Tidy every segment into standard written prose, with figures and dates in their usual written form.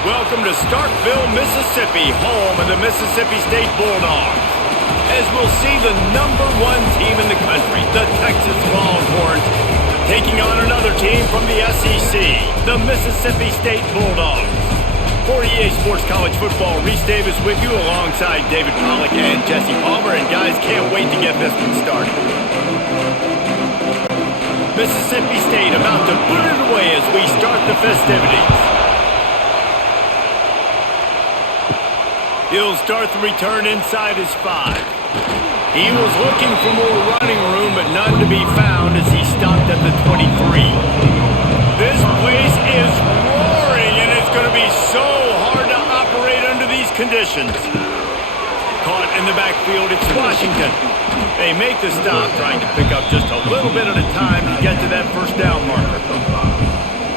Welcome to Starkville, Mississippi, home of the Mississippi State Bulldogs. As we'll see the #1 team in the country, the Texas Longhorns, taking on another team from the SEC, the Mississippi State Bulldogs. For EA Sports College Football, Reese Davis with you alongside David Pollock and Jesse Palmer. And guys, can't wait to get this one started. Mississippi State about to put it away as we start the festivities. He'll start the return inside his 5. He was looking for more running room, but none to be found as he stopped at the 23. This place is roaring, and it's going to be so hard to operate under these conditions. Caught in the backfield, it's Washington. They make the stop, trying to pick up just a little bit at a time to get to that first down marker.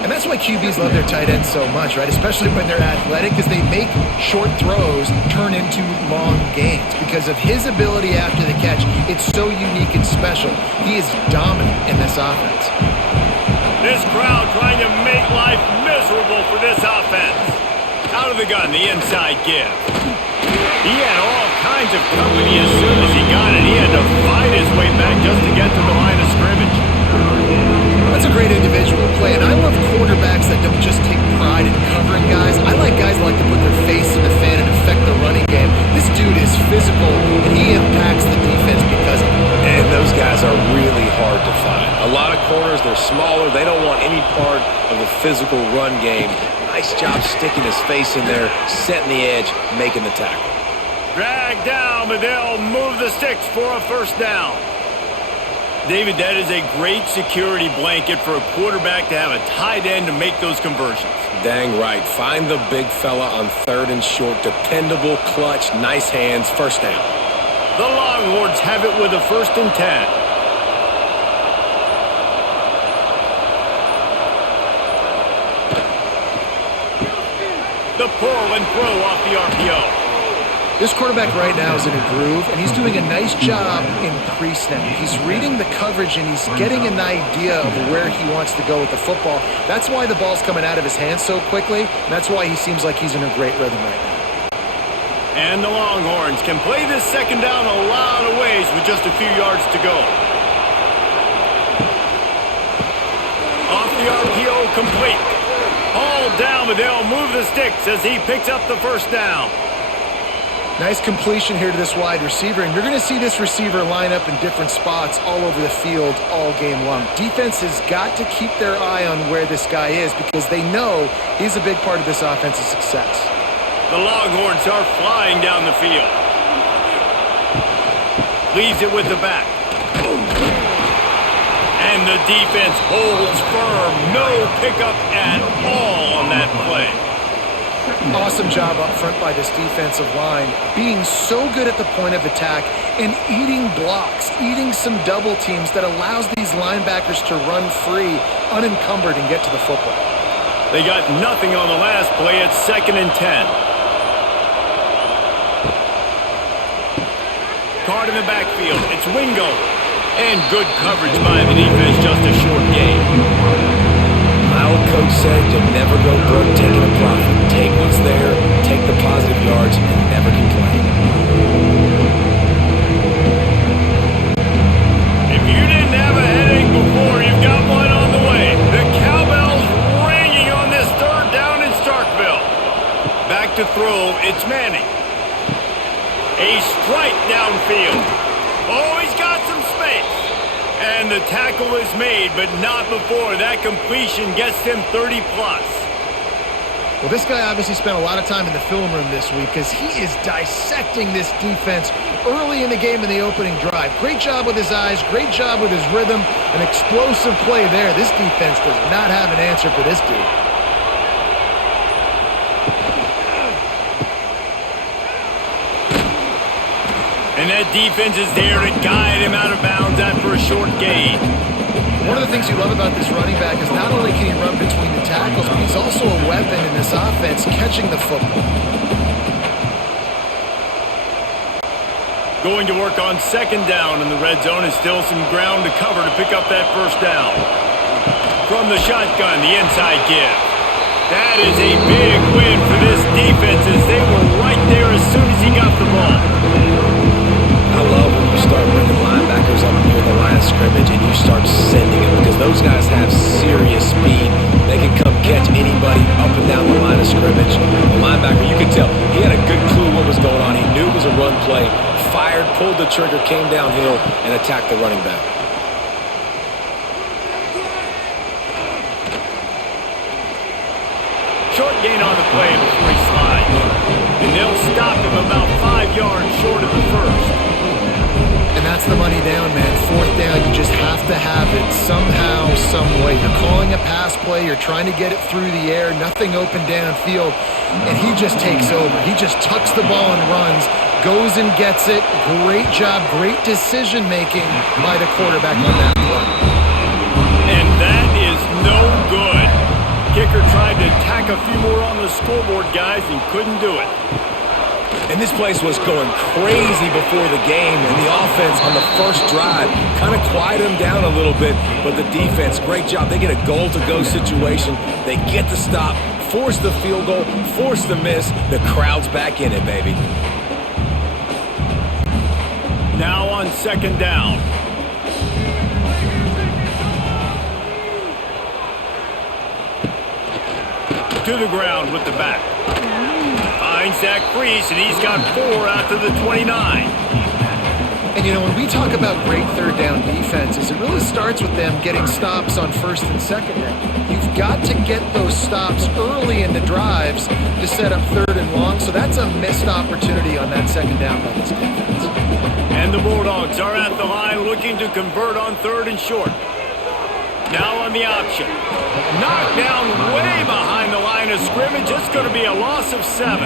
And that's why QBs love their tight ends so much, right? Especially when they're athletic, because they make short throws turn into long gains. Because of his ability after the catch, it's so unique and special. He is dominant in this offense. This crowd trying to make life miserable for this offense. Out of the gun, the inside give. He had all kinds of company as soon as he got it. He had to fight his way back just to get to the line of scrimmage. That's a great individual play, and I love quarterbacks that don't just take pride in covering guys. I like guys that like to put their face in the fan and affect the running game. This dude is physical, and he impacts the defense because of it. And those guys are really hard to find. A lot of corners, they're smaller. They don't want any part of the physical run game. Nice job sticking his face in there, setting the edge, making the tackle. Dragged down, but they'll move the sticks for a first down. David, that is a great security blanket for a quarterback to have a tight end to make those conversions. Dang right. Find the big fella on 3rd and short. Dependable, clutch, nice hands, first down. The Longhorns have it with a 1st and 10. The pull and throw off the RPO. This quarterback right now is in a groove, and he's doing a nice job in pre-snap. He's reading the coverage, and he's getting an idea of where he wants to go with the football. That's why the ball's coming out of his hands so quickly, and that's why he seems like he's in a great rhythm right now. And the Longhorns can play this second down a lot of ways with just a few yards to go. Off the RPO, complete. All down, but they'll move the sticks as he picks up the first down. Nice completion here to this wide receiver, and you're going to see this receiver line up in different spots all over the field all game long. Defense has got to keep their eye on where this guy is because they know he's a big part of this offense's success. The Longhorns are flying down the field. Leaves it with the back. And the defense holds firm. No pickup at all on that play. Awesome job up front by this defensive line, being so good at the point of attack and eating blocks, eating some double teams that allows these linebackers to run free, unencumbered, and get to the football. They got nothing on the last play. It's 2nd and 10. Card in the backfield. It's Wingo. And good coverage by the defense, just a short gain. My old coach said you'll never go broke taking a profit. Take what's there, take the positive yards, and never complain. If you didn't have a headache before, you've got one on the way. The cowbell's ringing on this 3rd down in Starkville. Back to throw, it's Manning. A strike downfield. Oh, he's got some space. And the tackle is made, but not before that completion gets him 30+. Well, this guy obviously spent a lot of time in the film room this week because he is dissecting this defense early in the game in the opening drive. Great job with his eyes, great job with his rhythm, an explosive play there. This defense does not have an answer for this dude. And that defense is there to guide him out of bounds after a short gain. One of the things you love about this running back is not only can he run between the tackles, but he's also a weapon in this offense, catching the football. Going to work on 2nd down in the red zone, and still some ground to cover to pick up that first down. From the shotgun, the inside give. That is a big win for pulled the trigger, came downhill, and attacked the running back. Short gain on the play before he slides. And they'll stop him about 5 yards short of the first. And that's the money down, man. Fourth down, you just have to have it somehow, some way. You're calling a pass play. You're trying to get it through the air. Nothing open downfield. And he just takes over. He just tucks the ball and runs, goes and gets it. Great job, great decision-making by the quarterback on that play. And that is no good. Kicker tried to tack a few more on the scoreboard, guys, and couldn't do it. And this place was going crazy before the game, and the offense on the first drive kind of quieted them down a little bit, but the defense, great job. They get a goal-to-go situation. They get the stop, force the field goal, force the miss. The crowd's back in it, baby. Now on second down. To the ground with the back. Finds that crease, and he's got 4 out to the 29. And, you know, when we talk about great third down defenses, it really starts with them getting stops on first and second down. You've got to get those stops early in the drives to set up third and long, so that's a missed opportunity on that second down by this defense. And the Bulldogs are at the line looking to convert on third and short. Now on the option. Knocked down way behind the line of scrimmage. It's going to be a loss of 7.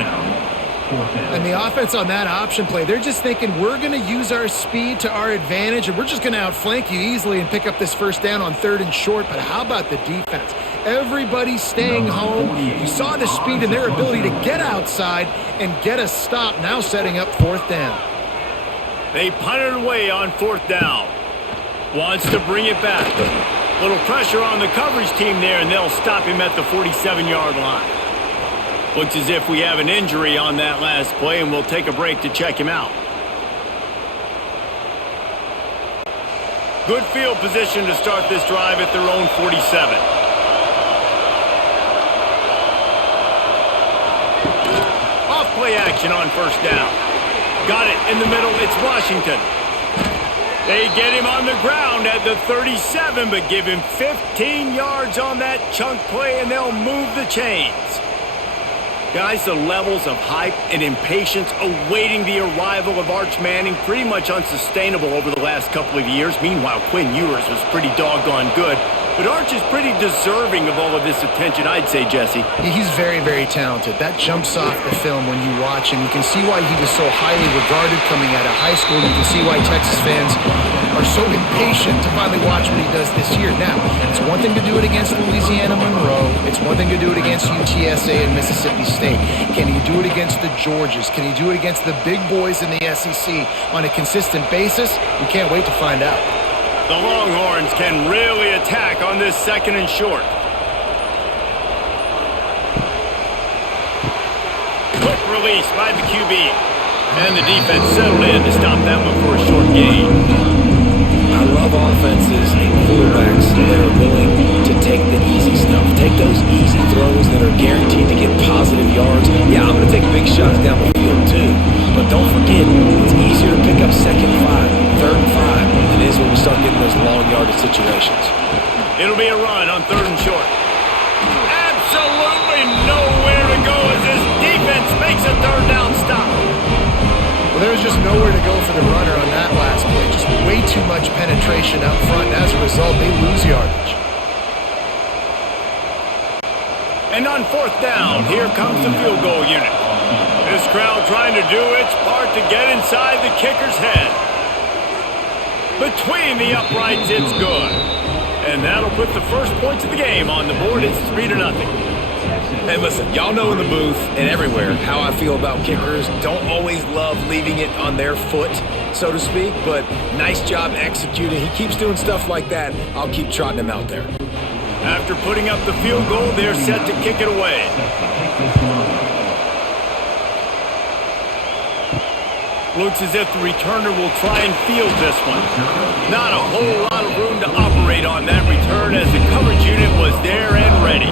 And the offense on that option play, they're just thinking we're going to use our speed to our advantage and we're just going to outflank you easily and pick up this first down on third and short. But how about the defense? Everybody's staying home. You saw the speed and their ability to get outside and get a stop, now setting up fourth down. They punted away on fourth down. Wants to bring it back. Little pressure on the coverage team there, and they'll stop him at the 47-yard line. Looks as if we have an injury on that last play, and we'll take a break to check him out. Good field position to start this drive at their own 47. Off play action on first down. Got it in the middle. It's Washington. They get him on the ground at the 37, but give him 15 yards on that chunk play, and they'll move the chains. Guys, the levels of hype and impatience awaiting the arrival of Arch Manning pretty much unsustainable over the last couple of years. Meanwhile, Quinn Ewers was pretty doggone good. But Arch is pretty deserving of all of this attention, I'd say, Jesse. He's very, very talented. That jumps off the film when you watch him. You can see why he was so highly regarded coming out of high school. You can see why Texas fans are so impatient to finally watch what he does this year. Now, it's one thing to do it against Louisiana Monroe. It's one thing to do it against UTSA and Mississippi State. Can he do it against the Georgias? Can he do it against the big boys in the SEC on a consistent basis? We can't wait to find out. The Longhorns can really attack on this second and short. Quick release by the QB. And the defense settled in to stop that one for a short gain. I love offenses and quarterbacks that are willing to take the easy stuff. Take those easy throws that are guaranteed to get positive yards. Yeah, I'm going to take big shots down the field too. But don't forget, it's easier to pick up second 5, third and 5 than it is when we start getting those long yardage situations. It'll be a run on third and short. Absolutely nowhere to go as this defense makes a third down stop. Well, there was just nowhere to go for the runner on that last play. Just way too much penetration up front. And as a result, they lose yardage. And on fourth down, here comes the field goal unit. This crowd trying to do its part to get inside the kicker's head. Between the uprights, it's good. And that'll put the first points of the game on the board. It's 3-0. Hey, listen, y'all know in the booth and everywhere how I feel about kickers. Don't always love leaving it on their foot, so to speak, but nice job executing. He keeps doing stuff like that. I'll keep trotting him out there. After putting up the field goal, they're set to kick it away. Looks as if the returner will try and field this one. Not a whole lot of room to operate on that return as the coverage unit was there and ready.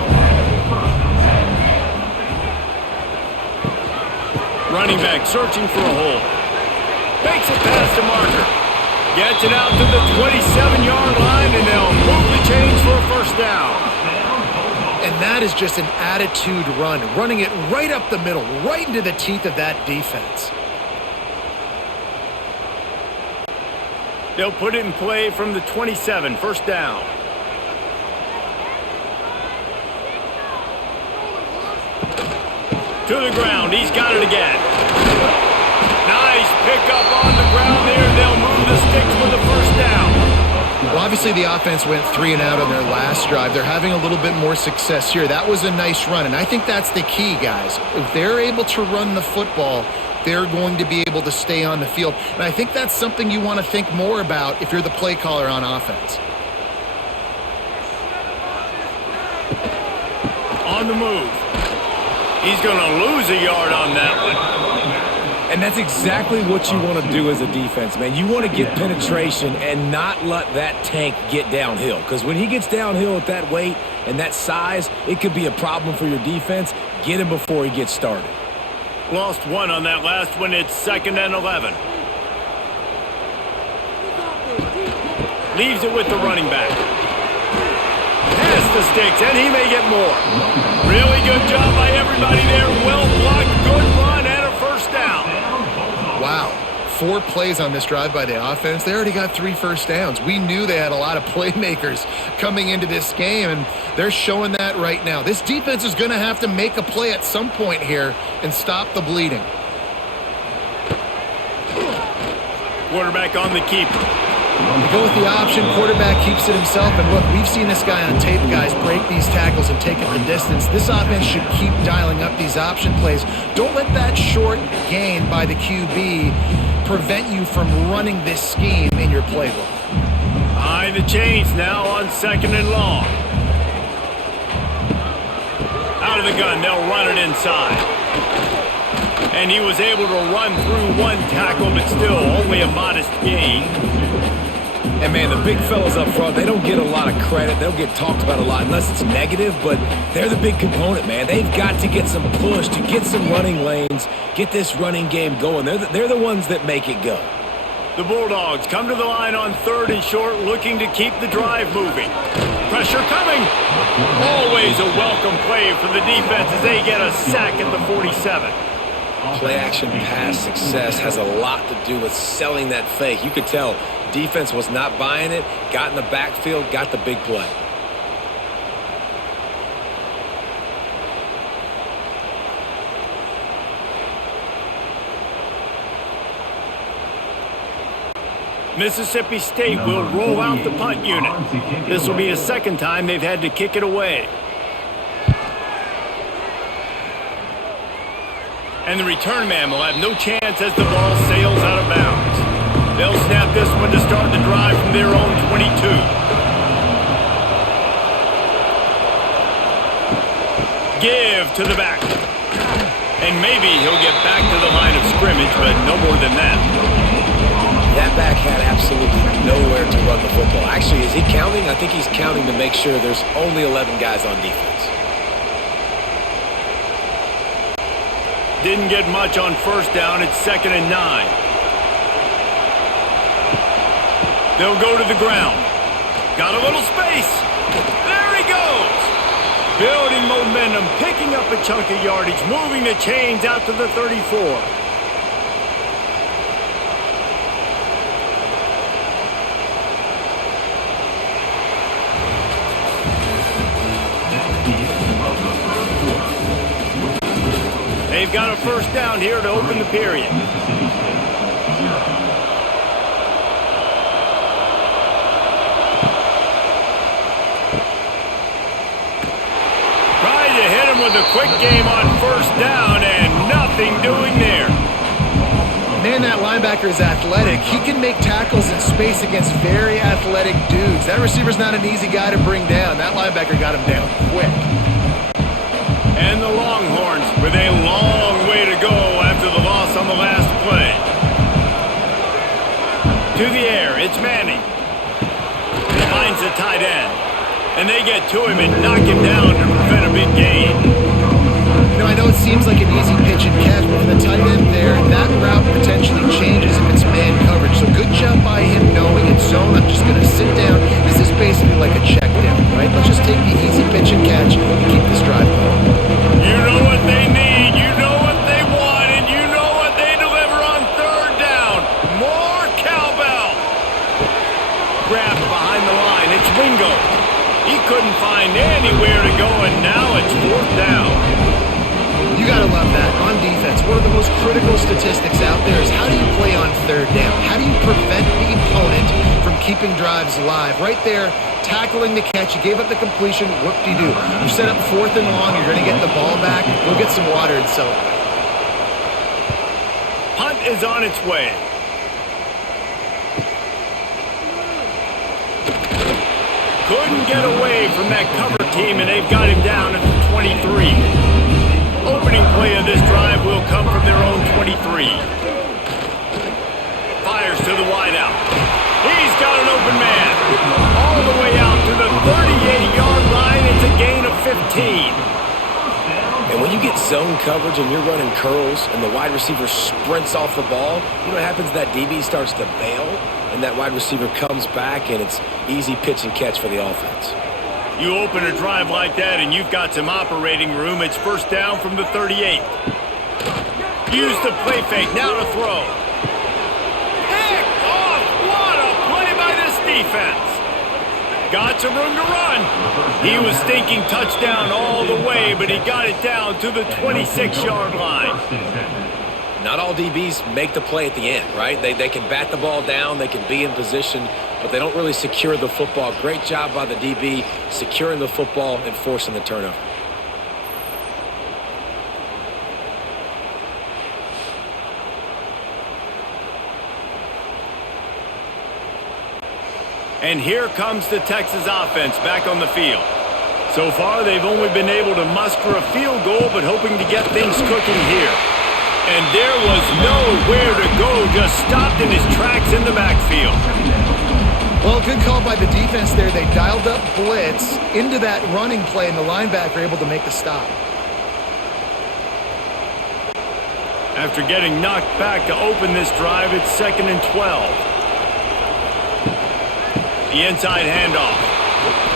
Running back searching for a hole. Makes it past the marker. Gets it out to the 27-yard line, and they'll move the chains for a first down. And that is just an attitude run, running it right up the middle, right into the teeth of that defense. They'll put it in play from the 27, first down. To the ground, he's got it again. Nice pickup on the ground there. They'll move the sticks with the first down. Well, obviously the offense went 3 and out on their last drive. They're having a little bit more success here. That was a nice run, and I think that's the key, guys. If they're able to run the football, they're going to be able to stay on the field. And I think that's something you want to think more about if you're the play caller on offense. On the move. He's going to lose a yard on that one. And that's exactly what you want to do as a defense, man. You want to get penetration and not let that tank get downhill. Because when he gets downhill at that weight and that size, it could be a problem for your defense. Get him before he gets started. Lost one on that last one. It's 2nd and 11. Leaves it with the running back. Past the sticks, and he may get more. Really good job by everybody there. Well blocked, good run, and a first down. Wow. 4 plays on this drive by the offense. They already got 3 first downs. We knew they had a lot of playmakers coming into this game, and they're showing that right now. This defense is going to have to make a play at some point here and stop the bleeding. Quarterback on the keeper. You go with the option, quarterback keeps it himself, and look, we've seen this guy on tape, guys, break these tackles and take it the distance. This offense should keep dialing up these option plays. Don't let that short gain by the QB prevent you from running this scheme in your playbook. Behind the chains now on 2nd and long. Out of the gun, they'll run it inside. And he was able to run through 1 tackle, but still only a modest gain. And, man, the big fellas up front, they don't get a lot of credit. They'll get talked about a lot unless it's negative, but they're the big component, man. They've got to get some push, to get some running lanes, get this running game going. They're the ones that make it go. The Bulldogs come to the line on 3rd and short, looking to keep the drive moving. Pressure coming. Always a welcome play for the defense as they get a sack at the 47. Play-action pass success has a lot to do with selling that fake. You could tell defense was not buying it, got in the backfield, got the big play. Mississippi State will roll out the punt unit. This will be the 2nd time they've had to kick it away. And the return man will have no chance as the ball sails out of bounds. They'll snap this one to start the drive from their own 22. Give to the back. And maybe he'll get back to the line of scrimmage, but no more than that. That back had absolutely nowhere to run the football. Actually, is he counting? I think he's counting to make sure there's only 11 guys on defense. Didn't get much on first down. It's 2nd and 9. They'll go to the ground. Got a little space. There he goes. Building momentum, picking up a chunk of yardage, moving the chains out to the 34. They've got a first down here to open the period. Tried to hit him with a quick game on first down, and nothing doing there. Man, that linebacker is athletic. He can make tackles in space against very athletic dudes. That receiver's not an easy guy to bring down. That linebacker got him down quick. And the Longhorns with a long way to go after the loss on the last play. To the air, it's Manning. He finds the tight end. And they get to him and knock him down to prevent a big gain. You know, I know it seems like an easy pitch and catch, but for the tight end there, that route potentially changes if it's man most critical statistics out there is how do you play on third down? How do you prevent the opponent from keeping drives alive? Right there, tackling the catch. You gave up the completion. Whoop-de-doo. You set up 4th and long. You're going to get the ball back. Go get some water and celebrate. Punt is on its way. Couldn't get away from that cover team, and they've got him down at the 23. Opening play of this drive will come from their own 23. Fires to the wideout. He's got an open man. All the way out to the 38-yard line. It's a gain of 15. And when you get zone coverage and you're running curls and the wide receiver sprints off the ball, you know what happens? That DB starts to bail, and that wide receiver comes back, and it's easy pitch and catch for the offense. You open a drive like that, and you've got some operating room. It's first down from the 38. Use the play fake. Now to throw. Picked off. What a play by this defense. Got some room to run. He was thinking touchdown all the way, but he got it down to the 26-yard line. Not all DBs make the play at the end, right? They can bat the ball down, they can be in position, but they don't really secure the football. Great job by the DB securing the football and forcing the turnover. And here comes the Texas offense back on the field. So far, they've only been able to muster a field goal, but hoping to get things cooking here. And there was nowhere to go, just stopped in his tracks in the backfield. Well, good call by the defense there. They dialed up blitz into that running play, and the linebacker able to make the stop. After getting knocked back to open this drive, it's 2nd and 12. The inside handoff.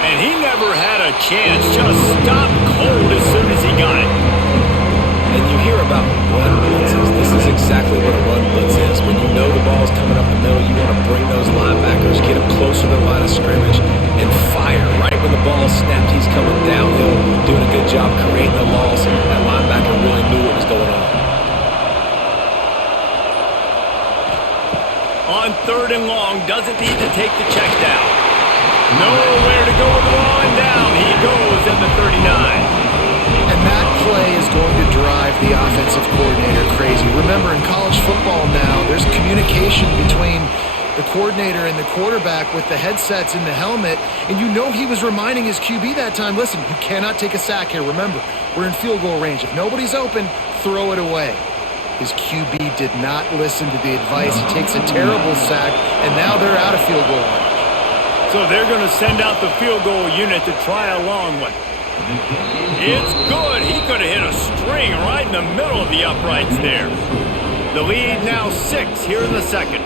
And he never had a chance. Just stopped cold as soon as he got it. And you hear about run blitzes. This is exactly what a run blitz is. When you know the ball's coming up the middle, you want to bring those linebackers, get them closer to the line of scrimmage, and fire. Right when the ball snapped, he's coming downhill, doing a good job creating the loss. That linebacker really knew what was going on. On 3rd and long, doesn't need to take the check down. Nowhere to go with the ball, and down he goes at the 39. And that play is going to drive the offensive coordinator crazy. Remember, in college football now, there's communication between the coordinator and the quarterback with the headsets in the helmet, and you know he was reminding his QB that time, listen, you cannot take a sack here. Remember, we're in field goal range. If nobody's open, throw it away. His QB did not listen to the advice. He takes a terrible sack, and now they're out of field goal range. So they're going to send out the field goal unit to try a long one. It's good. He could have hit a string right in the middle of the uprights there. The lead now 6 here in the 2nd.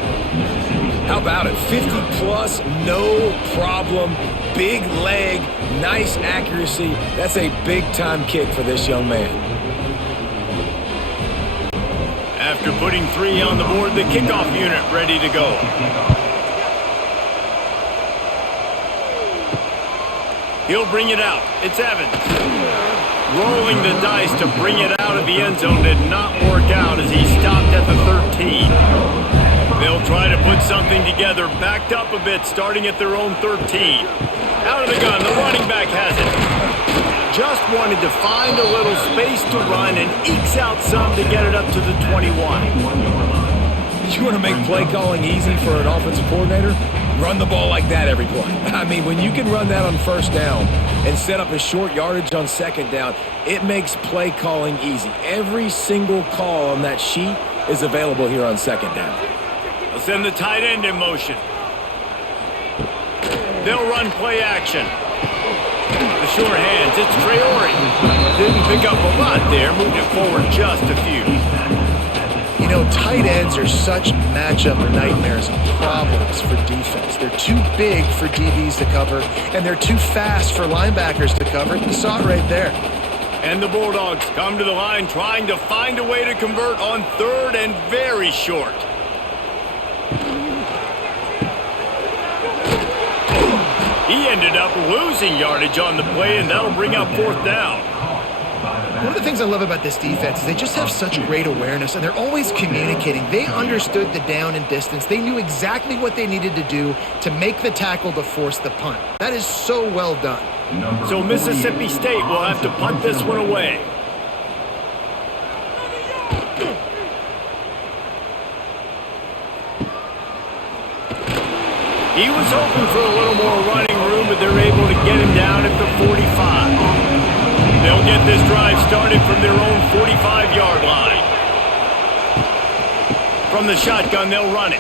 How about it? 50-plus, no problem. Big leg, nice accuracy. That's a big-time kick for this young man. After putting 3 on the board, the kickoff unit ready to go. He'll bring it out. It's Evans. Rolling the dice to bring it out of the end zone did not work out as he stopped at the 13. They'll try to put something together, backed up a bit, starting at their own 13. Out of the gun, the running back has it. Just wanted to find a little space to run and ekes out some to get it up to the 21. You want to make play calling easy for an offensive coordinator? Run the ball like that every play. I mean, when you can run that on 1st down and set up a short yardage on 2nd down, it makes play calling easy. Every single call on that sheet is available here on 2nd down. They'll send the tight end in motion. They'll run play action. The short hands, it's Traore. Didn't pick up a lot there, moved it forward just a few. You know, tight ends are such matchup nightmares and problems for defense. They're too big for DBs to cover, and they're too fast for linebackers to cover. You saw it right there. And the Bulldogs come to the line trying to find a way to convert on 3rd and very short. He ended up losing yardage on the play, and that'll bring up 4th down. One of the things I love about this defense is they just have such great awareness, and they're always communicating. They understood the down and distance. They knew exactly what they needed to do to make the tackle to force the punt. That is so well done. So Mississippi State will have to punt this one away. He was hoping for a little more running room, but they're able to get him down at the 45. They'll get this drive started from their own 45-yard line. From the shotgun, they'll run it.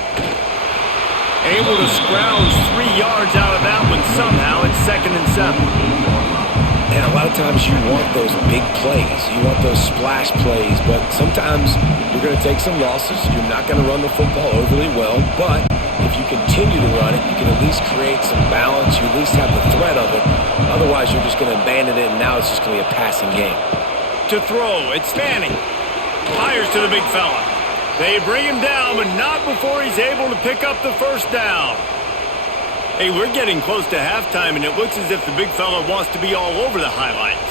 Able to scrounge 3 yards out of that one somehow. It's 2nd and 7. And a lot of times you want those big plays. You want those splash plays, but sometimes you're going to take some losses. You're not going to run the football overly well, but if you continue to run it, you can at least create some balance. You at least have the threat of it. Otherwise, you're just going to abandon it, and now it's just going to be a passing game. To throw, it's Manning. Fires to the big fella. They bring him down, but not before he's able to pick up the first down. Hey, we're getting close to halftime, and it looks as if the big fella wants to be all over the highlights.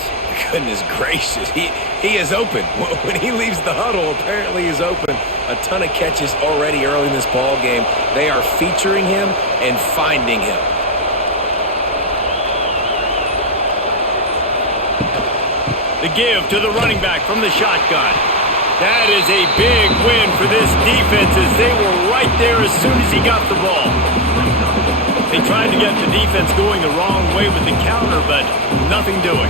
Goodness gracious, he is open. When he leaves the huddle, apparently he's open. A ton of catches already early in this ball game. They are featuring him and finding him. The give to the running back from the shotgun. That is a big win for this defense as they were right there as soon as he got the ball. They tried to get the defense going the wrong way with the counter, but nothing doing.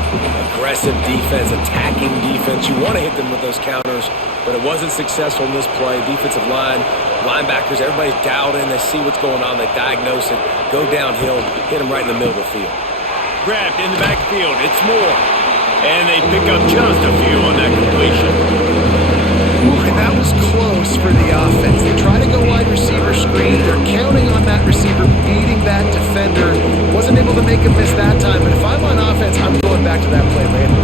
Aggressive defense, attacking defense. You want to hit them with those counters, but it wasn't successful in this play. Defensive line, linebackers, everybody's dialed in. They see what's going on. They diagnose it, go downhill, hit them right in the middle of the field. Grabbed in the backfield. It's Moore. And they pick up just a few on that completion. And that was close for the offense. They try to go wide receiver screen. They're counting on that receiver beating that defender. Wasn't able to make a miss that time, but if I'm on offense, I'm going back to that play later.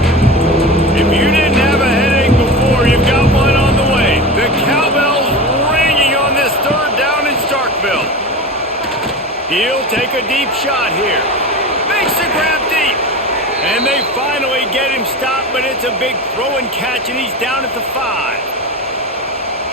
If you didn't have a headache before, you've got one on the way. The cowbell's ringing on this 3rd down in Starkville. He'll take a deep shot here. Makes the grab deep. And they finally get him stopped, but it's a big throw and catch, and he's down at the 5.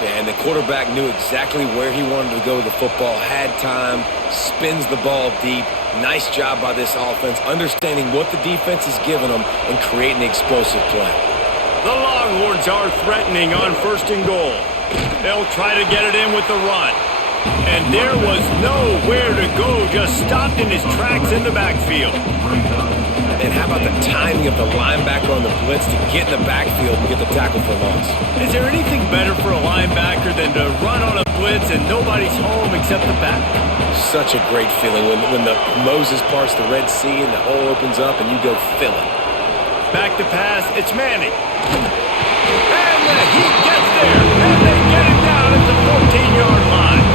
Yeah, and the quarterback knew exactly where he wanted to go with the football, had time, spins the ball deep. Nice job by this offense, understanding what the defense is giving them and creating an explosive play. The Longhorns are threatening on 1st and goal. They'll try to get it in with the run. And there was nowhere to go, just stopped in his tracks in the backfield. And how about the timing of the linebacker on the blitz to get in the backfield and get the tackle for loss? Is there anything better for a linebacker than to run on a blitz and nobody's home except the back? Such a great feeling when the Moses parts the Red Sea and the hole opens up and you go fill it. Back to pass, it's Manning. And the Heat gets there, and they get it down at the 14-yard line.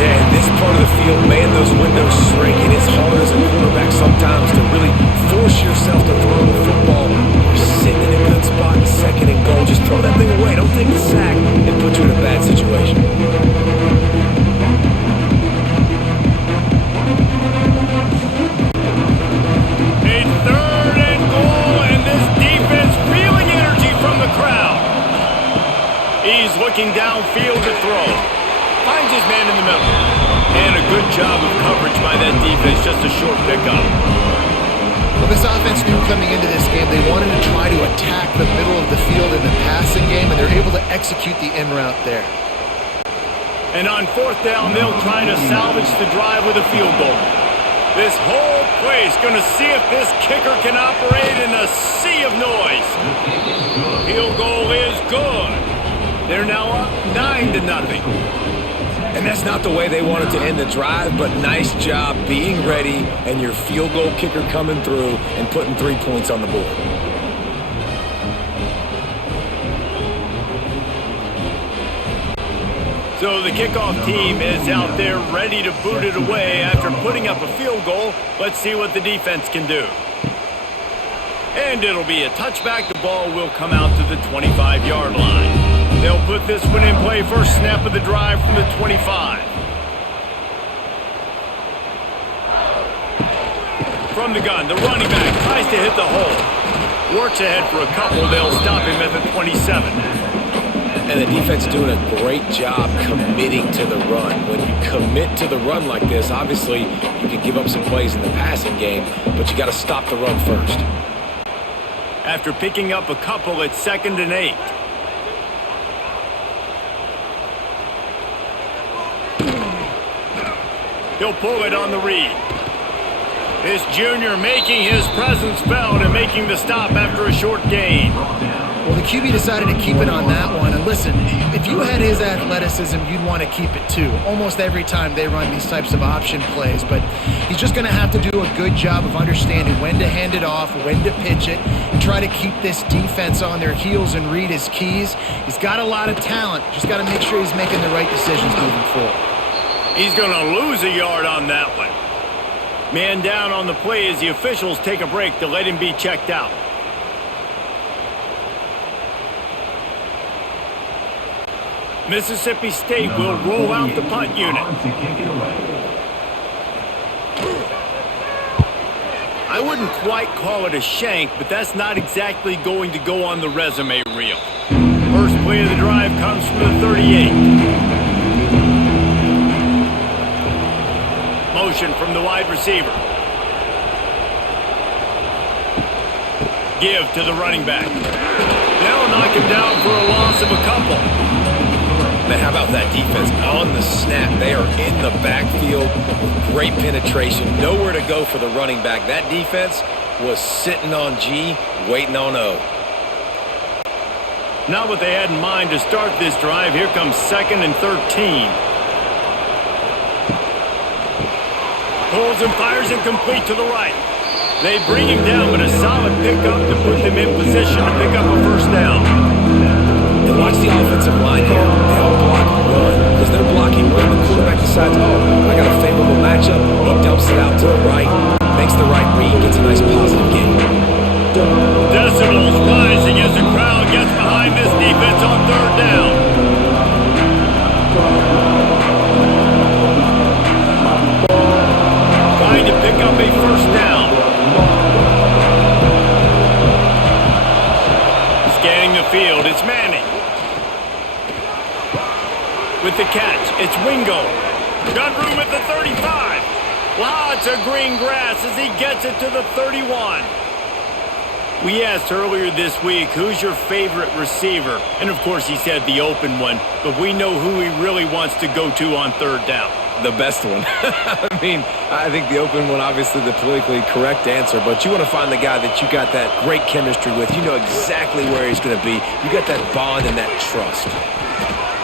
Yeah, in this part of the field, man, those windows shrink, and it's hard as a quarterback sometimes to really force yourself to throw the football. You're sitting in a good spot, 2nd and goal. Just throw that thing away. Don't take the sack and put you in a bad situation. A 3rd and goal, and this defense feeling energy from the crowd. He's looking downfield to throw. Finds his man in the middle. And a good job of coverage by that defense, just a short pickup. Well, this offense knew coming into this game they wanted to try to attack the middle of the field in the passing game, and they're able to execute the in route there. And on 4th down, they'll try to salvage the drive with a field goal. This whole place going to see if this kicker can operate in a sea of noise. Field goal is good. They're now up 9-0. And that's not the way they wanted to end the drive, but nice job being ready and your field goal kicker coming through and putting 3 points on the board. So the kickoff team is out there ready to boot it away after putting up a field goal. Let's see what the defense can do. And it'll be a touchback. The ball will come out to the 25-yard line. They'll put this one in play. First snap of the drive from the 25. From the gun, the running back tries to hit the hole. Works ahead for a couple. They'll stop him at the 27. And the defense doing a great job committing to the run. When you commit to the run like this, obviously you can give up some plays in the passing game, but you got to stop the run first. After picking up a couple, it's 2nd and 8. He'll pull it on the read. This junior making his presence felt and making the stop after a short gain. Well, the QB decided to keep it on that one. And listen, if you had his athleticism, you'd want to keep it too. Almost every time they run these types of option plays. But he's just going to have to do a good job of understanding when to hand it off, when to pitch it, and try to keep this defense on their heels and read his keys. He's got a lot of talent. Just got to make sure he's making the right decisions moving forward. He's going to lose a yard on that one. Man down on the play as the officials take a break to let him be checked out. Mississippi State will roll out the punt unit. I wouldn't quite call it a shank, but that's not exactly going to go on the resume reel. First play of the drive comes from the 38. Motion from the wide receiver. Give to the running back. They'll knock him down for a loss of a couple. Man, how about that defense on the snap? They are in the backfield with great penetration. Nowhere to go for the running back. That defense was sitting on G, waiting on O. Not what they had in mind to start this drive. Here comes 2nd and 13. Pulls and fires incomplete to the right. They bring him down, but a solid pickup to put them in position to pick up a first down. And watch the offensive line here. They all block run because they're blocking run. The quarterback decides, oh, I got a favorable matchup. He dumps it out to the right, makes the right read, gets a nice positive gain. Decibels rising as the crowd gets behind this defense on 3rd down. Trying to pick up a first down. Scanning the field, it's Manning. With the catch, it's Wingo. Gun room at the 35. Lots of green grass as he gets it to the 31. We asked earlier this week, who's your favorite receiver? And of course he said the open one, but we know who he really wants to go to on 3rd down. The best one. I mean, I think the open one, obviously the politically correct answer, but you want to find the guy that you got that great chemistry with. You know exactly where he's going to be. You got that bond and that trust.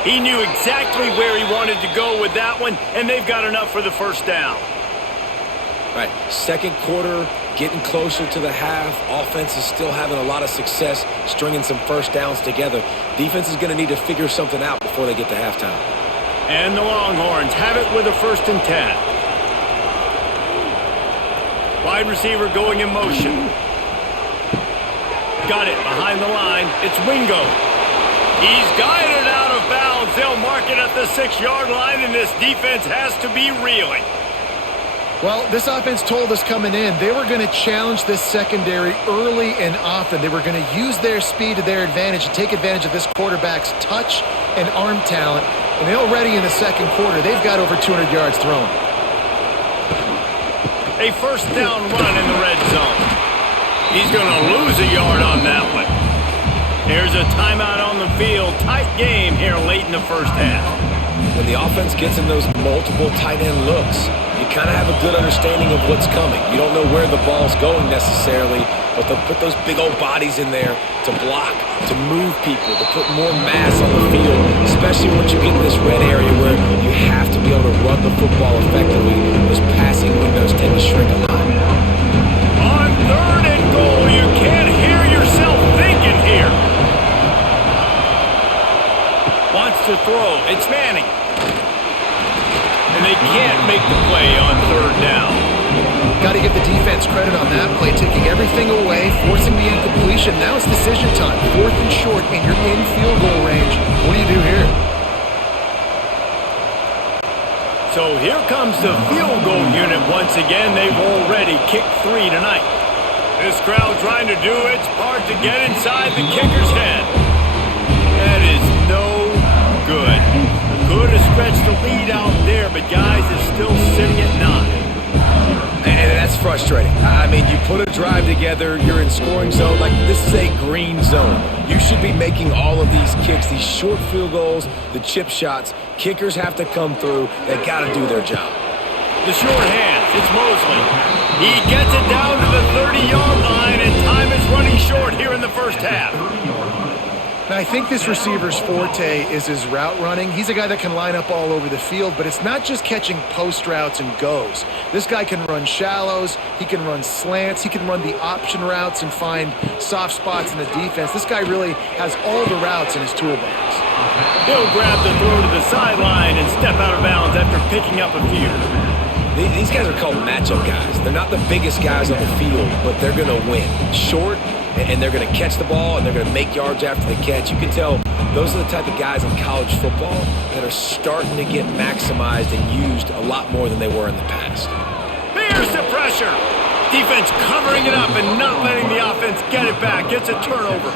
He knew exactly where he wanted to go with that one, and they've got enough for the first down. Right, 2nd quarter, getting closer to the half. Offense is still having a lot of success stringing some first downs together. Defense is going to need to figure something out before they get to halftime. And the Longhorns have it with a 1st and 10. Wide receiver going in motion. Got it behind the line. It's Wingo. He's guided out of bounds. They'll mark it at the 6-yard line, and this defense has to be reeling. Well, this offense told us coming in they were going to challenge this secondary early and often. They were going to use their speed to their advantage and take advantage of this quarterback's touch and arm talent. And already in the 2nd quarter, they've got over 200 yards thrown. A first down run in the red zone. He's going to lose a yard on that one. Here's a timeout on the field. Tight game here late in the first half. When the offense gets in those multiple tight end looks, you kind of have a good understanding of what's coming. You don't know where the ball's going necessarily, but they'll put those big old bodies in there to block, to move people, to put more mass on the field, especially once you get in this red area where you have to be able to run the football effectively. Those passing windows tend to shrink a lot. On 3rd and goal, you can't hear yourself thinking here. Wants to throw. It's Manning. And they can't make the play on 3rd down. Got to give the defense credit on that play, taking everything away, forcing the incompletion. Now it's decision time. 4th and short, and you're in field goal range. What do you do here? So here comes the field goal unit once again. They've already kicked 3 tonight. This crowd trying to do its part to get inside the kicker's head. That is no good. Could have stretched the lead out there, but guys, it's still sitting at 9. And that's frustrating. I mean, you put a drive together, you're in scoring zone. Like, this is a green zone. You should be making all of these kicks, these short field goals, the chip shots. Kickers have to come through. They got to do their job. The short hands, it's Mosley. He gets it down to the 30-yard line, and time is running short here in the first half. Now, I think this receiver's forte is his route running. He's a guy that can line up all over the field, but it's not just catching post routes and goes. This guy can run shallows, he can run slants, he can run the option routes and find soft spots in the defense. This guy really has all the routes in his toolbox. He'll grab the throw to the sideline and step out of bounds after picking up a few. These guys are called matchup guys. They're not the biggest guys on the field, but they're going to win. Short, and they're going to catch the ball, and they're going to make yards after the catch. You can tell those are the type of guys in college football that are starting to get maximized and used a lot more than they were in the past. Here's the pressure. Defense covering it up and not letting the offense get it back. Gets a turnover.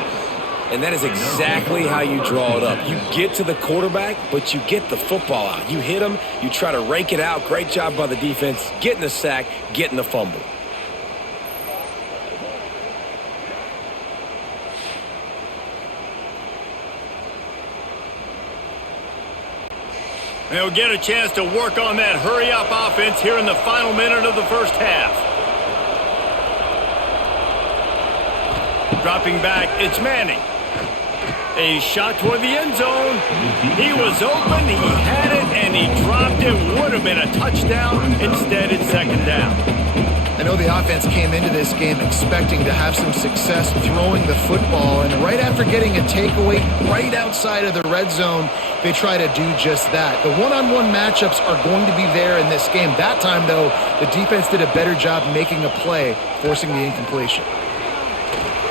And that is exactly how you draw it up. You get to the quarterback, but you get the football out. You hit him, you try to rake it out. Great job by the defense, getting the sack, getting the fumble. They'll get a chance to work on that hurry-up offense here in the final minute of the first half. Dropping back, it's Manning. A shot toward the end zone. He was open, he had it, and he dropped it. Would have been a touchdown. Instead, it's second down. I know the offense came into this game expecting to have some success throwing the football, and right after getting a takeaway right outside of the red zone, they try to do just that. The one-on-one matchups are going to be there in this game. That time, though, the defense did a better job making a play, forcing the incompletion.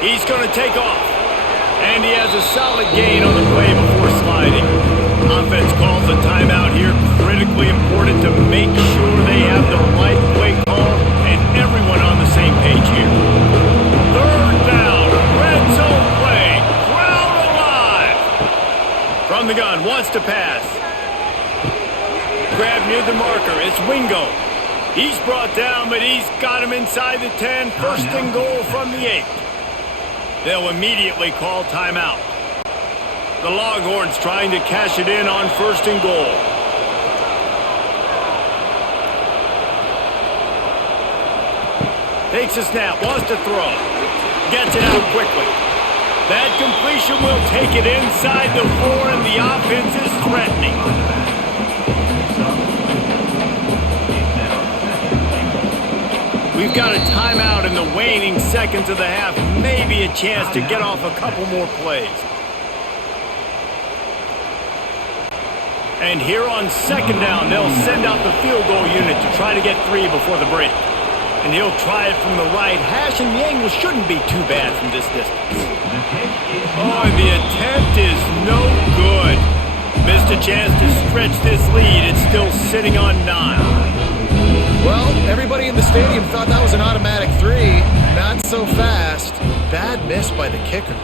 He's going to take off, and he has a solid gain on the play before sliding. Offense calls a timeout here, critically important to make sure they have the right play call and everyone on the same page here. Third down, red zone play, crowd alive. From the gun, wants to pass. Grab near the marker, it's Wingo. He's brought down, but he's got him inside the 10, first and goal from the 8. They'll immediately call timeout. The Longhorns trying to cash it in on first and goal. Takes a snap, wants to throw. Gets it out quickly. That completion will take it inside the 4, and the offense is threatening. We've got a timeout in the waning seconds of the half. Maybe a chance to get off a couple more plays. And here on second down, they'll send out the field goal unit to try to get 3 before the break. And he'll try it from the right hash, and the angle shouldn't be too bad from this distance. Oh, and the attempt is no good. Missed a chance to stretch this lead. It's still sitting on 9. Well, everybody in the stadium thought that was an automatic 3. Not so fast. Bad miss by the kicker.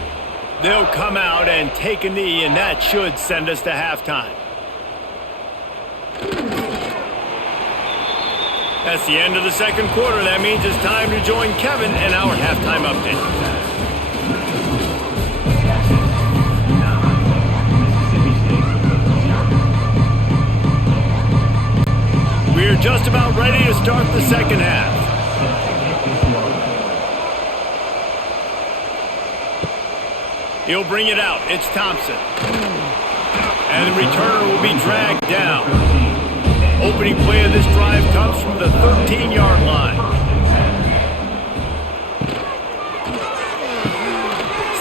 They'll come out and take a knee, and that should send us to halftime. That's the end of the second quarter. That means it's time to join Kevin and our halftime update. We're just about ready to start the second half. He'll bring it out. It's Thompson. And the returner will be dragged down. Opening play of this drive comes from the 13-yard line.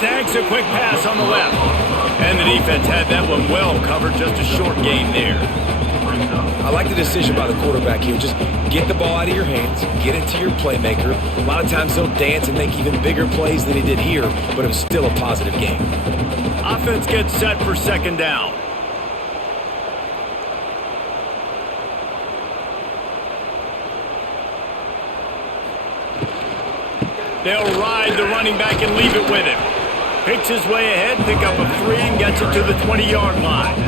Snags a quick pass on the left. And the defense had that one well covered, just a short gain there. I like the decision by the quarterback here. Just get the ball out of your hands, get it to your playmaker. A lot of times he'll dance and make even bigger plays than he did here, but it was still a positive game. Offense gets set for second down. They'll ride the running back and leave it with him. Picks his way ahead, pick up a 3, and gets it to the 20-yard line.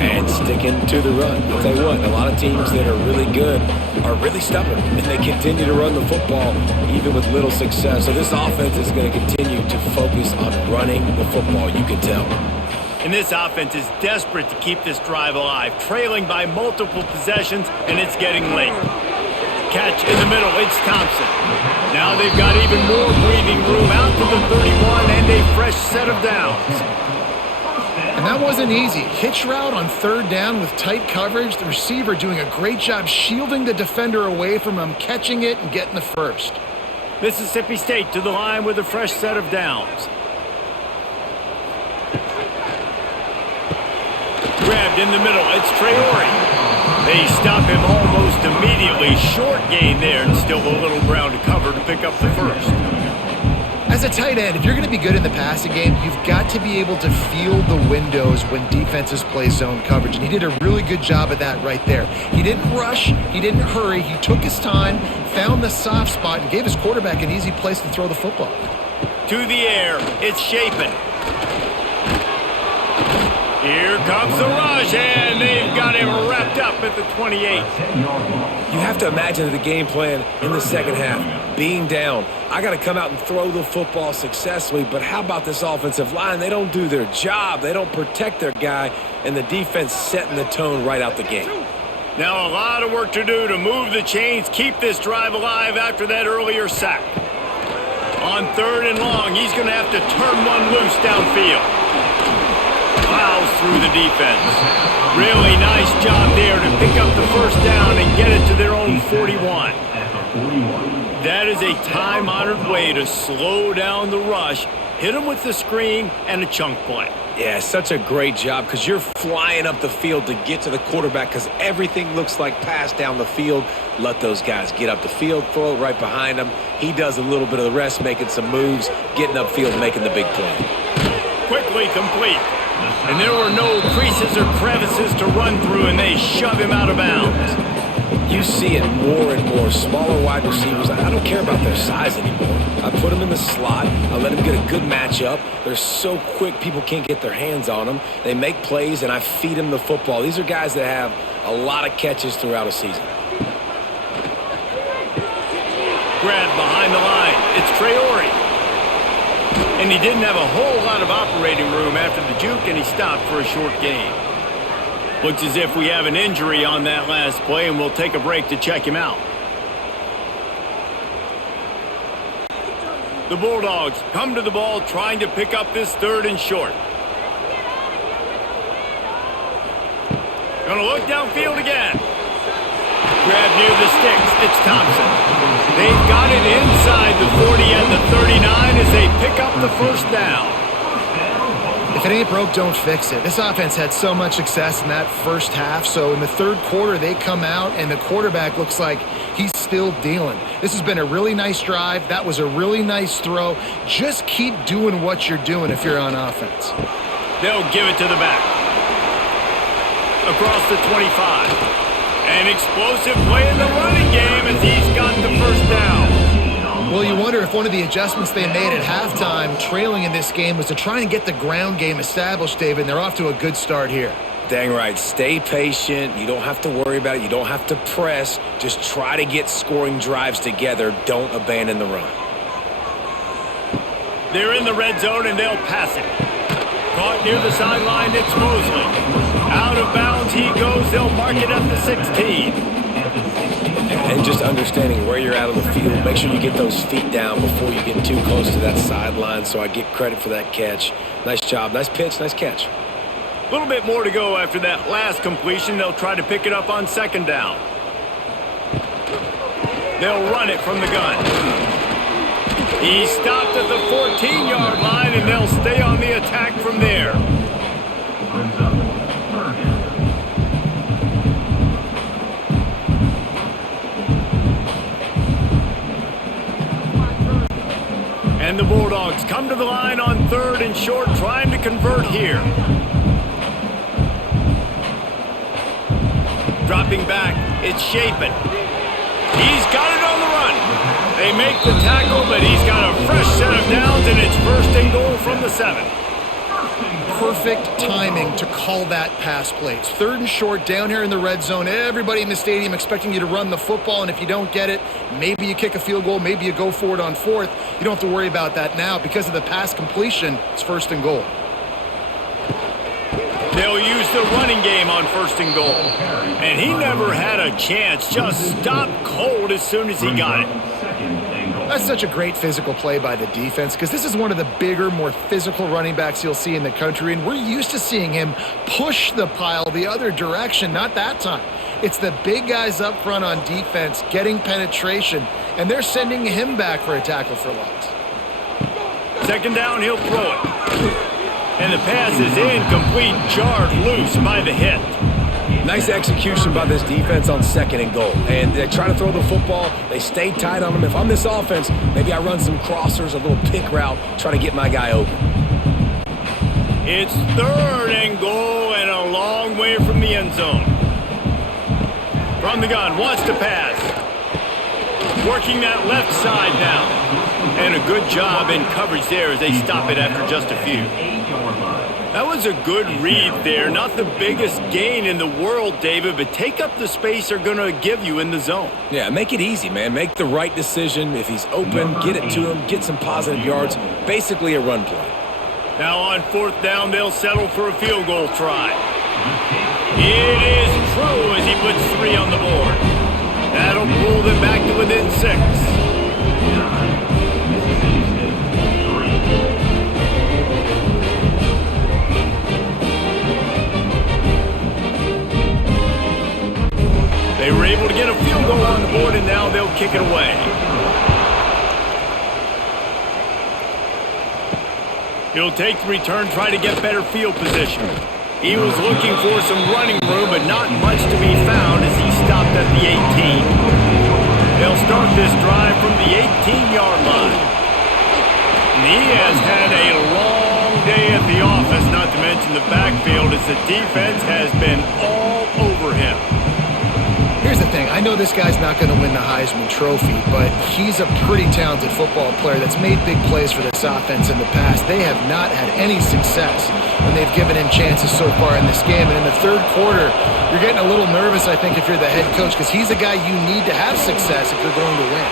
And sticking to the run. I'll tell you what, a lot of teams that are really good are really stubborn, and they continue to run the football even with little success. So this offense is going to continue to focus on running the football, you can tell. And this offense is desperate to keep this drive alive, trailing by multiple possessions, and it's getting late. Catch in the middle, it's Thompson. Now they've got even more breathing room out to the 31 and a fresh set of downs. And that wasn't easy. Hitch route on 3rd down with tight coverage. The receiver doing a great job shielding the defender away from him, catching it and getting the first. Mississippi State to the line with a fresh set of downs. Grabbed in the middle, it's Traore. They stop him almost immediately. Short gain there, and still a little ground to cover to pick up the first. As a tight end, if you're going to be good in the passing game, you've got to be able to feel the windows when defenses play zone coverage, and he did a really good job of that right there. He didn't rush, he didn't hurry, he took his time, found the soft spot, and gave his quarterback an easy place to throw the football. To the air, it's Shapen. Here comes the rush, and they've got him wrapped up at the 28. You have to imagine the game plan in the second half. Being down, I got to come out and throw the football successfully, but how about this offensive line? They don't do their job. They don't protect their guy, and the defense setting the tone right out the gate. Now a lot of work to do to move the chains, keep this drive alive after that earlier sack. On 3rd and long, he's going to have to turn one loose downfield. Plows through the defense. Really nice job there to pick up the first down and get it to their own 41. That is a time-honored way to slow down the rush, hit them with the screen, and a chunk play. Yeah, such a great job because you're flying up the field to get to the quarterback because everything looks like pass down the field. Let those guys get up the field, throw it right behind him. He does a little bit of the rest, making some moves, getting upfield, making the big play. Quickly complete. And there were no creases or crevices to run through, and they shove him out of bounds. You see it more and more. Smaller wide receivers, I don't care about their size anymore. I put them in the slot. I let them get a good matchup. They're so quick, people can't get their hands on them. They make plays, and I feed them the football. These are guys that have a lot of catches throughout a season. Grab behind the line. It's Traore. And he didn't have a whole lot of operating room after the juke, and he stopped for a short gain. Looks as if we have an injury on that last play, and we'll take a break to check him out. The Bulldogs come to the ball trying to pick up this 3rd and short. Gonna look downfield again. Grab near the sticks. It's Thompson. They've got it inside the 40 and the 39 as they pick up the first down. If it ain't broke, don't fix it. This offense had so much success in that first half, so in the 3rd quarter they come out and the quarterback looks like he's still dealing. This has been a really nice drive. That was a really nice throw. Just keep doing what you're doing if you're on offense. They'll give it to the back. Across the 25. An explosive play in the running game as he's got the first down. Well, you wonder if one of the adjustments they made at halftime, trailing in this game, was to try and get the ground game established, David, and they're off to a good start here. Dang right. Stay patient. You don't have to worry about it. You don't have to press. Just try to get scoring drives together. Don't abandon the run. They're in the red zone, and they'll pass it. Caught near the sideline, it's Mosley. Out of bounds he goes. They'll mark it at the 16. And just understanding where you're at on the field. Make sure you get those feet down before you get too close to that sideline, so I get credit for that catch. Nice job. Nice pitch. Nice catch. A little bit more to go after that last completion. They'll try to pick it up on 2nd down. They'll run it from the gun. He stopped at the 14-yard line, and they'll stay on the attack from there. And the Bulldogs come to the line on 3rd and short, trying to convert here. Dropping back, it's Shapen. He's got it on the run. They make the tackle, but he's got a fresh set of downs, and it's 1st and goal from the 7. Perfect timing to call that pass play. It's 3rd and short down here in the red zone. Everybody in the stadium expecting you to run the football, and if you don't get it, maybe you kick a field goal, maybe you go for it on 4th. You don't have to worry about that now. Because of the pass completion, it's 1st and goal. They'll use the running game on 1st and goal. And he never had a chance, just stopped cold as soon as he got it. That's such a great physical play by the defense because this is one of the bigger, more physical running backs you'll see in the country, and we're used to seeing him push the pile the other direction, not that time. It's the big guys up front on defense getting penetration, and they're sending him back for a tackle for loss. 2nd down, he'll throw it. And the pass is incomplete, jarred loose by the hit. Nice execution by this defense on 2nd and goal. And they try to throw the football. They stay tight on them. If I'm this offense, maybe I run some crossers, a little pick route, try to get my guy open. It's 3rd and goal and a long way from the end zone. From the gun, wants to pass. Working that left side now. And a good job in coverage there as they stop it after just a few. That was a good read there. Not the biggest gain in the world, David, but take up the space they're going to give you in the zone. Yeah, make it easy, man. Make the right decision. If he's open, get it to him, get some positive yards. Basically a run play. Now on 4th down, they'll settle for a field goal try. It is true as he puts 3 on the board. That'll pull them back to within 6. They were able to get a field goal on the board, and now they'll kick it away. He'll take the return, try to get better field position. He was looking for some running room, but not much to be found as he stopped at the 18. They'll start this drive from the 18-yard line. And he has had a long day at the office, not to mention the backfield, as the defense has been all over him. Here's the thing. I know this guy's not going to win the Heisman Trophy, but he's a pretty talented football player that's made big plays for this offense in the past. They have not had any success when they've given him chances so far in this game. And in the 3rd quarter, you're getting a little nervous, I think, if you're the head coach, because he's a guy you need to have success if you're going to win.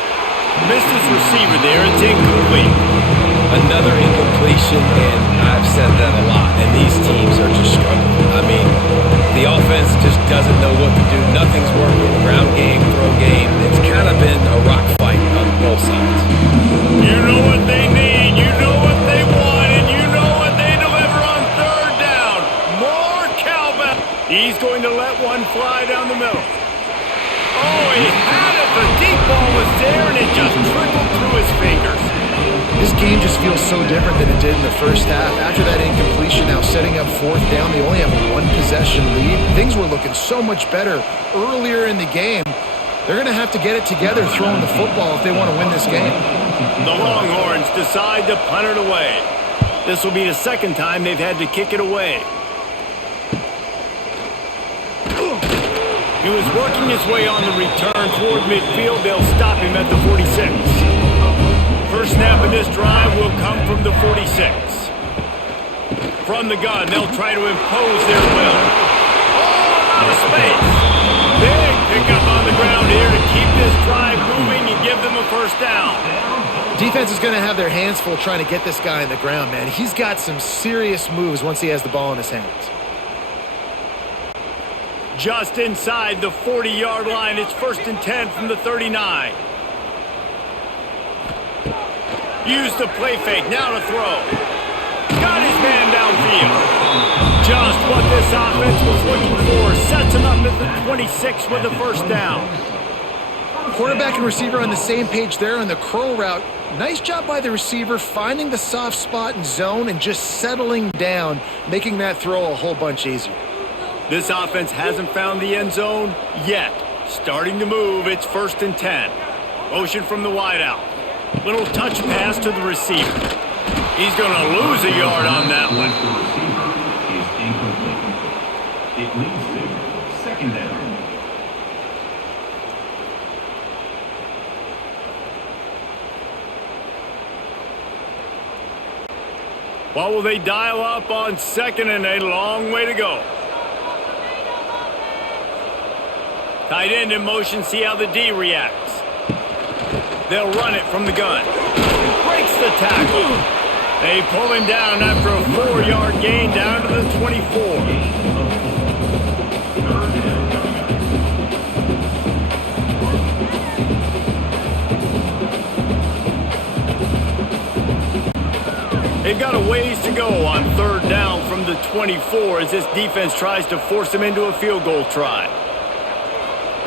Missed his receiver there. It's incomplete. Another incompletion, and I've said that a lot, and these teams are just struggling. I mean, the offense just doesn't know what to do. Nothing's working. Ground game, throw game. It's kind of been a rock fight on both sides. You know what they need, you know what they want, and you know what they deliver on 3rd down. More cowbell. He's going to let one fly down the middle. Oh, he had it. The deep ball was there, and it just trickled through his fingers. This game just feels so different than it did in the first half. After that incompletion, now setting up 4th down, they only have a 1-possession lead. Things were looking so much better earlier in the game. They're going to have to get it together throwing the football if they want to win this game. The Longhorns decide to punt it away. This will be the 2nd time they've had to kick it away. He was working his way on the return toward midfield. They'll stop him at the 46. First snap of this drive will come from the 46. From the gun, they'll try to impose their will. Oh, out of space. Big pickup on the ground here to keep this drive moving and give them a 1st down. Defense is going to have their hands full trying to get this guy on the ground, man. He's got some serious moves once he has the ball in his hands. Just inside the 40-yard line, it's 1st and 10 from the 39. Use the play fake, now to throw. Got his man downfield. Just what this offense was looking for. Sets him up at the 26 with the 1st down. Quarterback and receiver on the same page there on the curl route. Nice job by the receiver finding the soft spot and zone and just settling down, making that throw a whole bunch easier. This offense hasn't found the end zone yet. Starting to move, it's 1st and 10. Motion from the wideout. Little touch pass to the receiver. He's going to lose a yard on that one. It leads to 2nd down. What will they dial up on second and a long way to go? Tight end in motion, see how the D reacts. They'll run it from the gun. Breaks the tackle. They pull him down after a 4-yard gain down to the 24. They've got a ways to go on third down from the 24 as this defense tries to force them into a field goal try.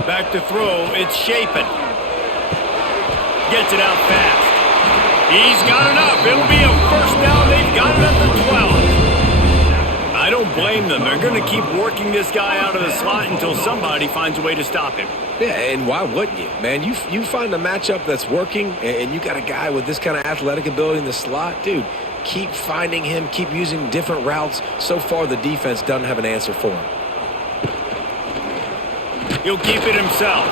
Back to throw, it's Shapen. Gets it out fast. He's got enough. It'll be a first down. They've got it at the 12. I don't blame them. They're going to keep working this guy out of the slot until somebody finds a way to stop him. Yeah, and why wouldn't you, man? You find a matchup that's working, and you got a guy with this kind of athletic ability in the slot, dude. Keep finding him, keep using different routes. So far, the defense doesn't have an answer for him. He'll keep it himself.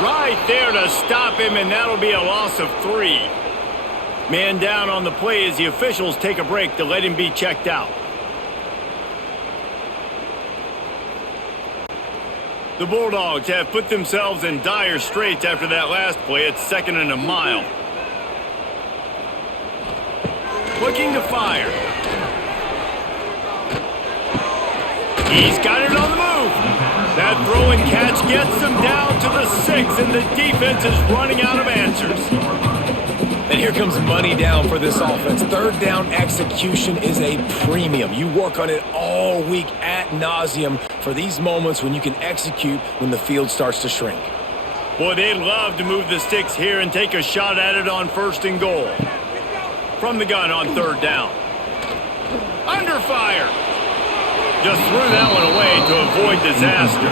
Right there to stop him, and that'll be a loss of 3. Man down on the play as the officials take a break to let him be checked out. The Bulldogs have put themselves in dire straits after that last play. It's 2nd and a mile. Looking to fire. He's got it on the move. That throw and catch gets them down to the 6, and the defense is running out of answers. And here comes money down for this offense. Third down execution is a premium. You work on it all week ad nauseum for these moments when you can execute when the field starts to shrink. Boy, they'd love to move the sticks here and take a shot at it on 1st and goal. From the gun on 3rd down. Under fire. Just threw that one away to avoid disaster.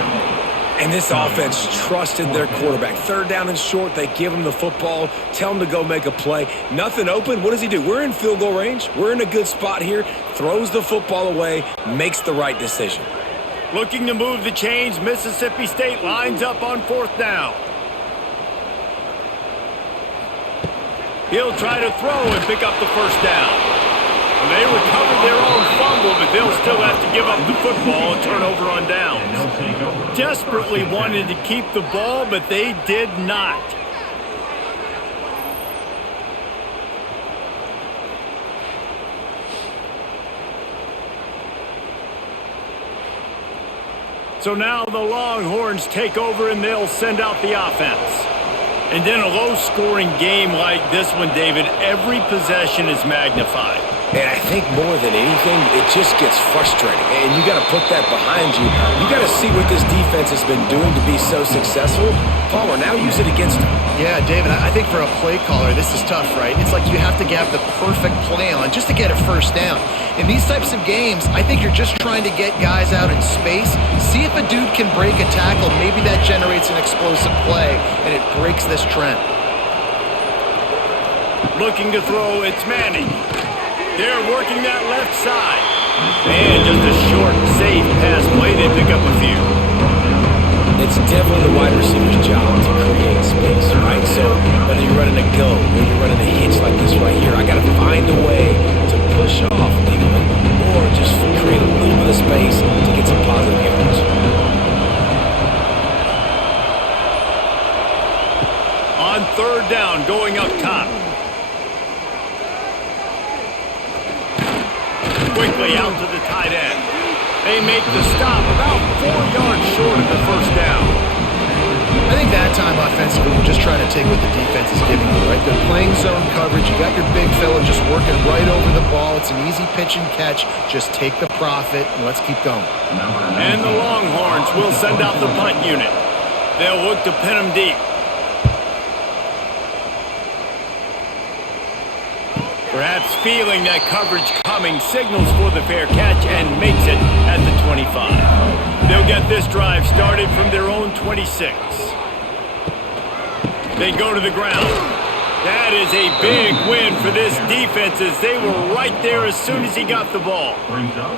And this offense trusted their quarterback. 3rd down and short, they give him the football, tell him to go make a play. Nothing open, what does he do? We're in field goal range. We're in a good spot here. Throws the football away, makes the right decision. Looking to move the chains, Mississippi State lines up on 4th down. He'll try to throw and pick up the first down. They recovered their own fumble, but they'll still have to give up the football and turn over on downs. Desperately wanted to keep the ball, but they did not. So now the Longhorns take over and they'll send out the offense. And in a low-scoring game like this one, David, every possession is magnified. And I think more than anything, it just gets frustrating. And you got to put that behind you. You got to see what this defense has been doing to be so successful. Palmer, now use it against them. Yeah, David, I think for a play caller, this is tough, right? It's like you have to have the perfect play on just to get a first down. In these types of games, I think you're just trying to get guys out in space, see if a dude can break a tackle. Maybe that generates an explosive play, and it breaks this trend. Looking to throw, it's Manning. They're working that left side. And just a short, safe pass play. They pick up a few. It's definitely the wide receiver's job to create space, right? So whether you're running a go or you're running a hitch like this right here, I got to find a way to push off legally or just create a little bit of space to get some positive yards. On 3rd down, going up top. Quickly out to the tight end. They make the stop about 4 yards short of the first down. I think that time offensively, we're just trying to take what the defense is giving you, right? They're playing zone coverage. You got your big fella just working right over the ball. It's an easy pitch and catch. Just take the profit and let's keep going. And the Longhorns will send out the punt unit. They'll look to pin them deep. Perhaps feeling that coverage coming, signals for the fair catch and makes it at the 25. They'll get this drive started from their own 26. They go to the ground. That is a big win for this defense as they were right there as soon as he got the ball. Brings up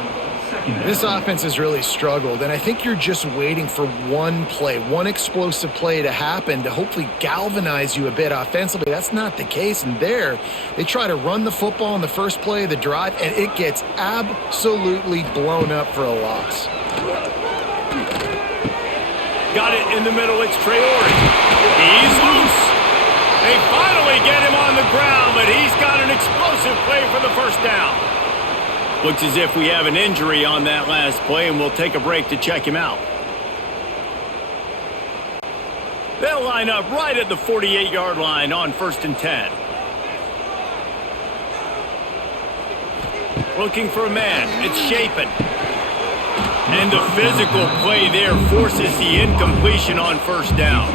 2nd This offense has really struggled, and I think you're just waiting for one play, one explosive play to happen to hopefully galvanize you a bit offensively. That's not the case, and there, they try to run the football in the first play of the drive, and it gets absolutely blown up for a loss. Got it in the middle, it's Traore. He's loose. They finally get him on the ground, but he's got an explosive play for the first down. Looks as if we have an injury on that last play, and we'll take a break to check him out. They'll line up right at the 48-yard line on 1st and 10. Looking for a man. It's Shapen. And the physical play there forces the incompletion on 1st down.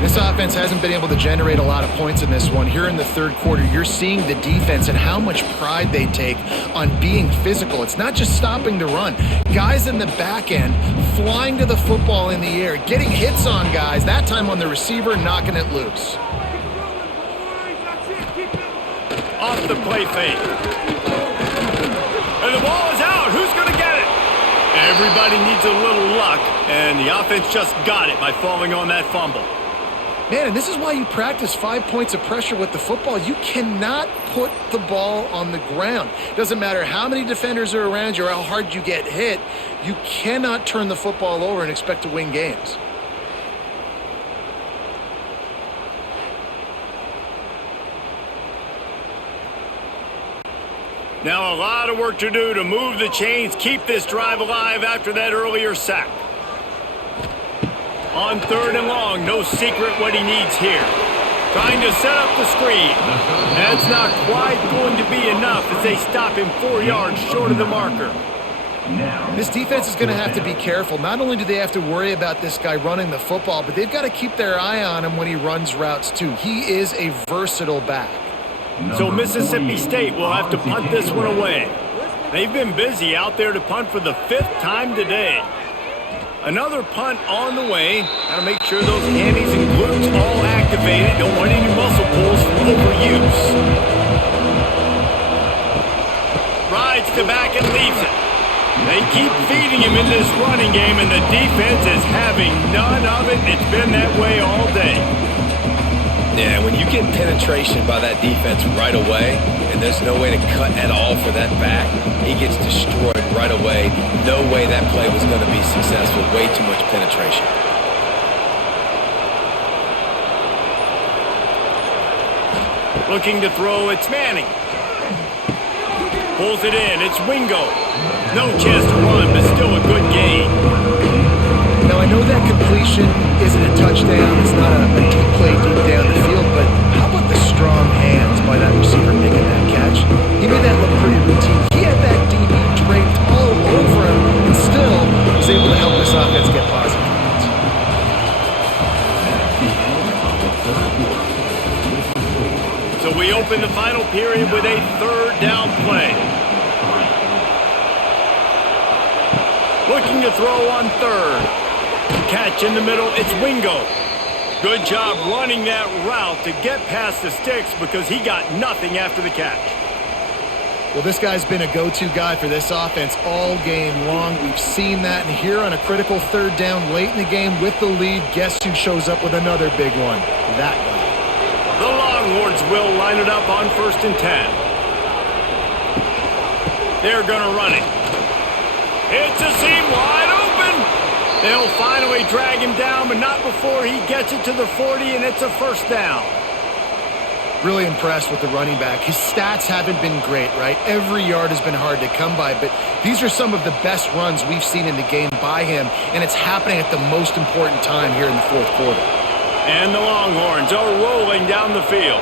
This offense hasn't been able to generate a lot of points in this one. Here in the third quarter, you're seeing the defense and how much pride they take on being physical. It's not just stopping the run. Guys in the back end flying to the football in the air, getting hits on guys, that time on the receiver, knocking it loose. Off the play fake. And the ball is out. Who's going to get it? Everybody needs a little luck, and the offense just got it by falling on that fumble. Man, and this is why you practice 5 points of pressure with the football. You cannot put the ball on the ground. Doesn't matter how many defenders are around you or how hard you get hit. You cannot turn the football over and expect to win games. Now a lot of work to do to move the chains, keep this drive alive after that earlier sack. On 3rd and long, no secret what he needs here. Trying to set up the screen. That's not quite going to be enough as they stop him 4 yards short of the marker. This defense is going to have to be careful. Not only do they have to worry about this guy running the football, but they've got to keep their eye on him when he runs routes too. He is a versatile back. So Mississippi State will have to punt this one away. They've been busy out there to punt for the 5th time today. Another punt on the way. Got to make sure those hammies and glutes all activated. Don't want any muscle pulls from overuse. Rides to back and leaves it. They keep feeding him in this running game, and the defense is having none of it. It's been that way all day. Yeah, when you get penetration by that defense right away, and there's no way to cut at all for that back, he gets destroyed right away. No way that play was going to be successful. Way too much penetration. Looking to throw, it's Manning. Pulls it in, it's Wingo. No chance to run, but still a good gain. Now, I know that completion isn't a touchdown. It's not a deep play deep down the field, but how about the strong hands by that receiver making that catch? He made that look pretty routine. He had that DB draped all over him and still was able to help this offense get positive points. So we open the final period with a 3rd down play. Looking to throw on 3rd. Catch in the middle, it's Wingo. Good job running that route to get past the sticks because he got nothing after the catch. Well, this guy's been a go-to guy for this offense all game long. We've seen that, and here on a critical 3rd down late in the game with the lead, guess who shows up with another big one? That guy. The Longhorns will line it up on 1st and 10. They're going to run it. It's a seam wide open. They'll finally drag him down, but not before he gets it to the 40, and it's a 1st down. Really impressed with the running back. His stats haven't been great, right? Every yard has been hard to come by, but these are some of the best runs we've seen in the game by him, and it's happening at the most important time here in the 4th quarter. And the Longhorns are rolling down the field.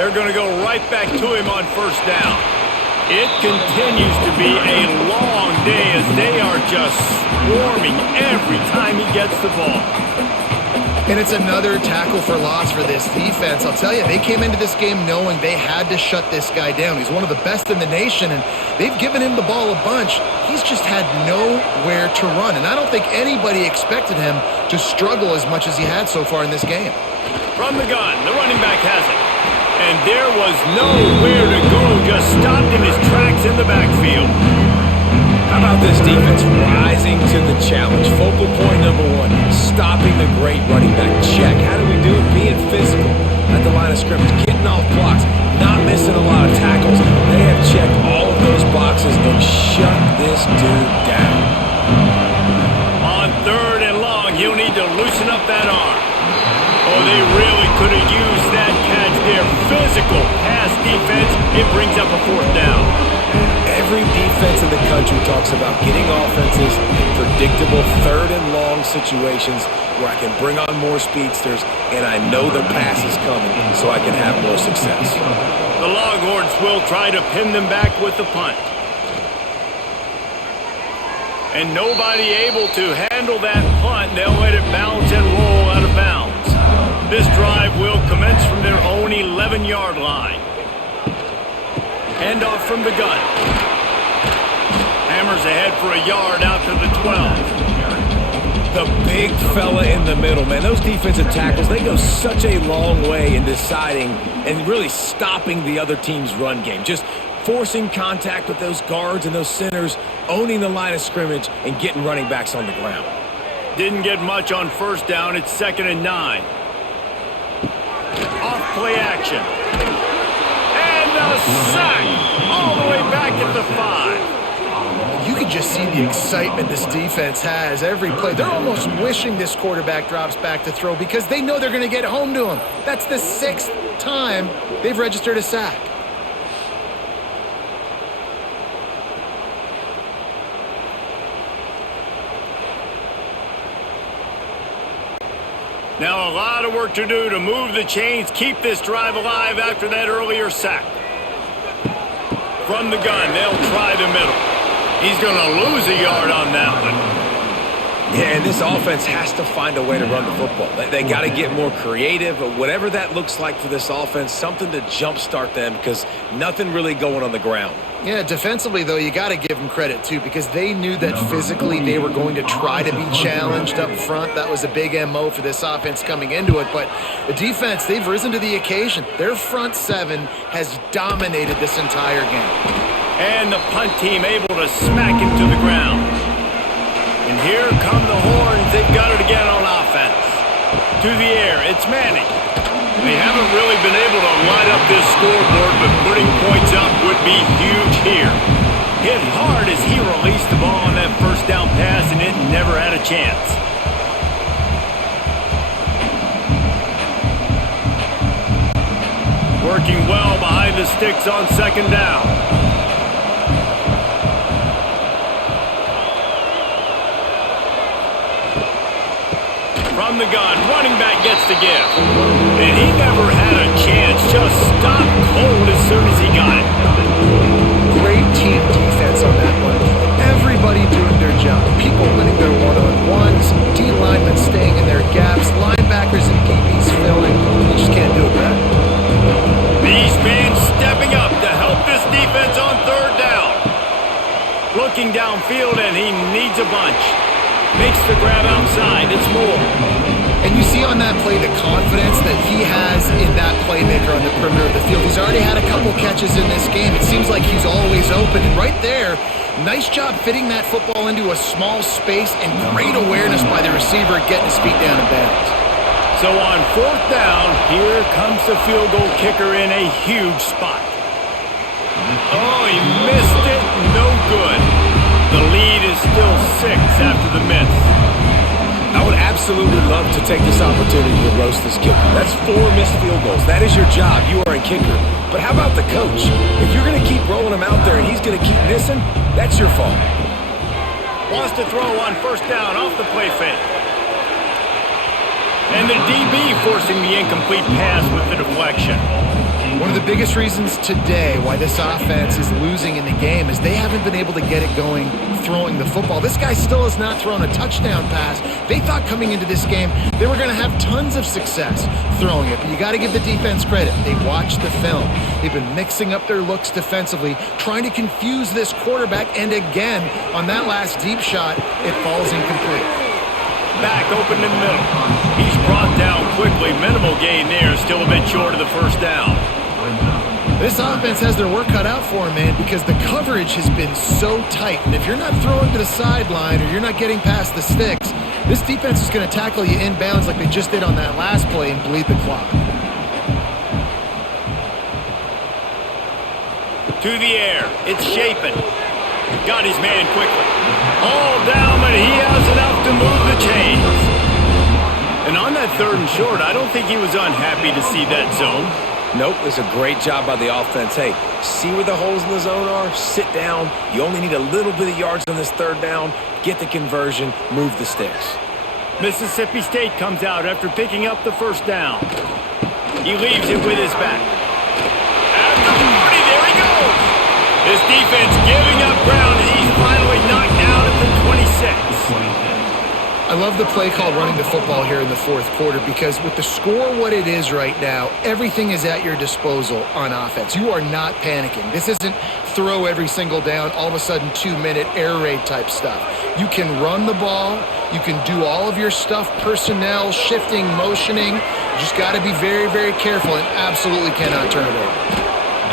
They're going to go right back to him on 1st down. It continues to be a long day as they are just swarming every time he gets the ball. And it's another tackle for loss for this defense. I'll tell you, they came into this game knowing they had to shut this guy down. He's one of the best in the nation, and they've given him the ball a bunch. He's just had nowhere to run, and I don't think anybody expected him to struggle as much as he had so far in this game. From the gun, the running back has it. And there was nowhere to go, just stopped in his tracks in the backfield. defense rising to the challenge. Focal point number one, stopping the great running back. Check. How do we do it? Being physical at the line of scrimmage, getting off blocks, not missing a lot of tackles. They have checked all of those boxes and shut this dude down. On 3rd and long, he'll need to loosen up that arm. Oh, they really could have used that catch there. Physical pass defense. It brings up a 4th down. Every defense in the country talks about getting offenses in predictable 3rd and long situations where I can bring on more speedsters and I know the pass is coming so I can have more success. The Longhorns will try to pin them back with the punt. And nobody able to handle that punt. They'll let it bounce and roll out of bounds. This drive will commence from their own 11-yard line. Handoff from the gun. Hammers ahead for a yard out to the 12. The big fella in the middle, man. Those defensive tackles, they go such a long way in deciding and really stopping the other team's run game. Just forcing contact with those guards and those centers, owning the line of scrimmage, and getting running backs on the ground. Didn't get much on 1st down. It's 2nd and 9. Off play action. And a sack all the way back at the 5. You can just see the excitement this defense has every play. They're almost wishing this quarterback drops back to throw because they know they're going to get home to him. That's the 6th time they've registered a sack. Now a lot of work to do to move the chains, keep this drive alive after that earlier sack. From the gun, they'll try the middle. He's going to lose a yard on that one. Yeah, and this offense has to find a way to run the football. They got to get more creative, but whatever that looks like for this offense, something to jumpstart them because nothing really going on the ground. Yeah, defensively, though, you got to give them credit, too, because they knew that physically they were going to try to be challenged up front. That was a big MO for this offense coming into it. But the defense, they've risen to the occasion. Their front 7 has dominated this entire game. And the punt team able to smack him to the ground. And here come the Horns. They've got it again on offense. To the air, it's Manning. They haven't really been able to light up this scoreboard, but putting points up would be huge here. Hit hard as he released the ball on that 1st down pass, and it never had a chance. Working well behind the sticks on 2nd down. From the gun, running back gets the give. And he never had a chance, just stopped cold as soon as he got it. Great team defense on that one. Everybody doing their job. People winning their one-on-ones, D-linemen staying in their gaps, linebackers and DBs filling. You just can't do it better. These men stepping up to help this defense on 3rd down. Looking downfield, and he needs a bunch. Makes the grab outside. It's Moore. And you see on that play the confidence that he has in that playmaker on the perimeter of the field. He's already had a couple catches in this game. It seems like he's always open. And right there, nice job fitting that football into a small space and great awareness by the receiver getting his feet down in bounds. So on 4th down, here comes the field goal kicker in a huge spot. Oh, he missed it. No good. The lead is still 6 after the miss. I would absolutely love to take this opportunity to roast this kicker. That's 4 missed field goals. That is your job. You are a kicker. But how about the coach? If you're going to keep rolling him out there and he's going to keep missing, that's your fault. Wants to throw on 1st down off the play fake. And the DB forcing the incomplete pass with the deflection. One of the biggest reasons today why this offense is losing in the game is they haven't been able to get it going throwing the football. This guy still has not thrown a touchdown pass. They thought coming into this game they were going to have tons of success throwing it, but you got to give the defense credit. They watched the film. They've been mixing up their looks defensively, trying to confuse this quarterback, and again, on that last deep shot, it falls incomplete. Back open in the middle. He's brought down quickly. Minimal gain there. Still a bit short of the 1st down. This offense has their work cut out for them, man, because the coverage has been so tight. And if you're not throwing to the sideline or you're not getting past the sticks, this defense is going to tackle you inbounds like they just did on that last play and bleed the clock. To the air. It's Chapin. Got his man quickly. All down, but he has enough to move the chains. And on that 3rd and short, I don't think he was unhappy to see that zone. Nope, it's a great job by the offense. Hey, see where the holes in the zone are? Sit down. You only need a little bit of yards on this 3rd down. Get the conversion. Move the sticks. Mississippi State comes out after picking up the 1st down. He leaves it with his back. At the 40, there he goes. This defense giving up ground, and he's finally knocked down at the 26. I love the play called running the football here in the 4th quarter because with the score what it is right now, everything is at your disposal on offense. You are not panicking. This isn't throw every single down, all of a sudden 2-minute air raid type stuff. You can run the ball. You can do all of your stuff, personnel, shifting, motioning. You just got to be very, very careful and absolutely cannot turn it over.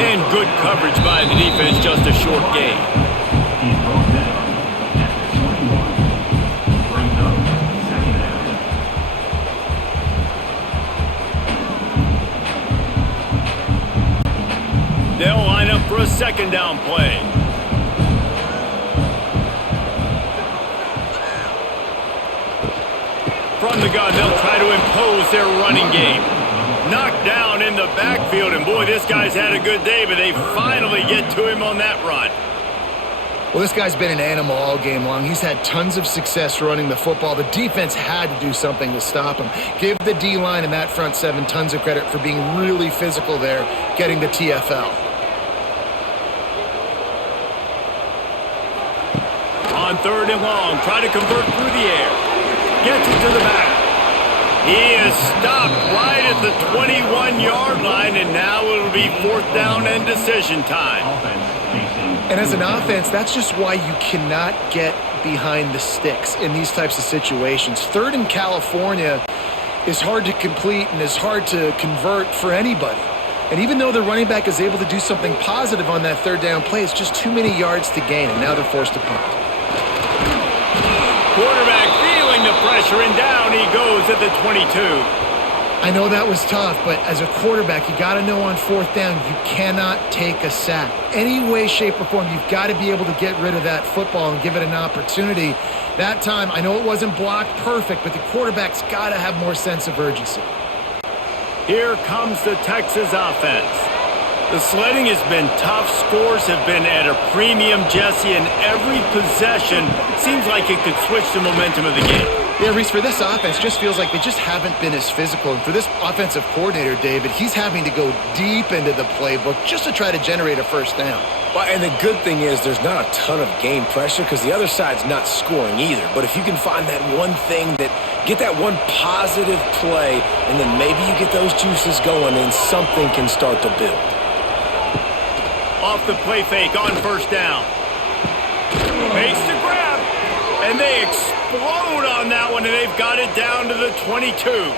And good coverage by the defense, just a short gain. He's brought down at the 21. Bring up 2nd down. They'll line up for a 2nd down play. From the gun, they'll try to impose their running game. Knocked down in the backfield, and boy, this guy's had a good day, but they finally get to him on that run. Well, this guy's been an animal all game long. He's had tons of success running the football. The defense had to do something to stop him. Give the D-line and that front 7 tons of credit for being really physical there, getting the TFL. On 3rd and long, try to convert through the air. Gets it to the back. He is stopped right at the 21-yard line, and now it'll be 4th down and decision time. And as an offense, that's just why you cannot get behind the sticks in these types of situations. 3rd in California is hard to complete and is hard to convert for anybody. And even though the running back is able to do something positive on that 3rd down play, it's just too many yards to gain, and now they're forced to punt. Quarterback feeling the pressure, and down he goes at the 22. I know that was tough, but as a quarterback, you got to know on 4th down, you cannot take a sack. Any way, shape, or form, you've got to be able to get rid of that football and give it an opportunity. That time, I know it wasn't blocked perfect, but the quarterback's got to have more sense of urgency. Here comes the Texas offense. The sledding has been tough. Scores have been at a premium, Jesse, and every possession seems like it could switch the momentum of the game. Yeah, Reese, for this offense, just feels like they just haven't been as physical. And for this offensive coordinator, David, he's having to go deep into the playbook just to try to generate a 1st down. Well, and the good thing is there's not a ton of game pressure because the other side's not scoring either. But if you can find that one thing get that one positive play, and then maybe you get those juices going and something can start to build. Off the play fake on 1st down. Makes the grab, and they explode on that one, and they've got it down to the 22.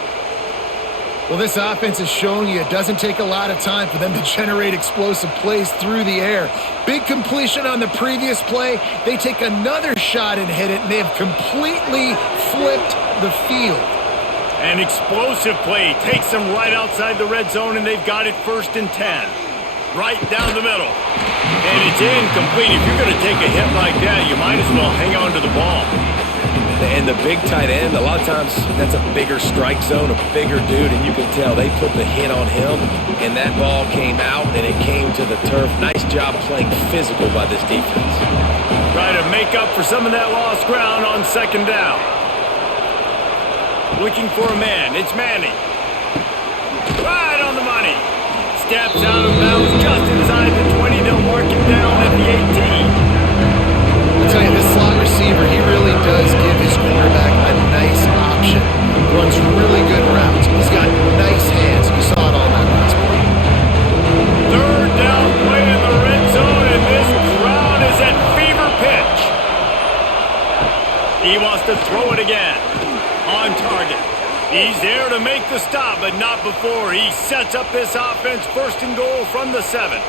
Well, this offense is showing you it doesn't take a lot of time for them to generate explosive plays through the air. Big completion on the previous play. They take another shot and hit it, and they have completely flipped the field. An explosive play takes them right outside the red zone, and they've got it 1st and 10. Right down the middle. And it's incomplete. If you're going to take a hit like that, you might as well hang on to the ball. And the big tight end, a lot of times that's a bigger strike zone, a bigger dude, and you can tell they put the hit on him, and that ball came out, and it came to the turf. Nice job playing physical by this defense. Try to make up for some of that lost ground on 2nd down. Looking for a man. It's Manning. Right on the money. Steps out of bounds just inside the 20. They'll mark him down at the 18. I'll tell you, this slot receiver, he really does give his quarterback a nice option. Runs really good routes. He's got nice hands. You saw it on that last play. 3rd down play in the red zone, and this crowd is at fever pitch. He wants to throw it again. On target. He's there to make the stop, but not before he sets up this offense 1st and goal from the 7.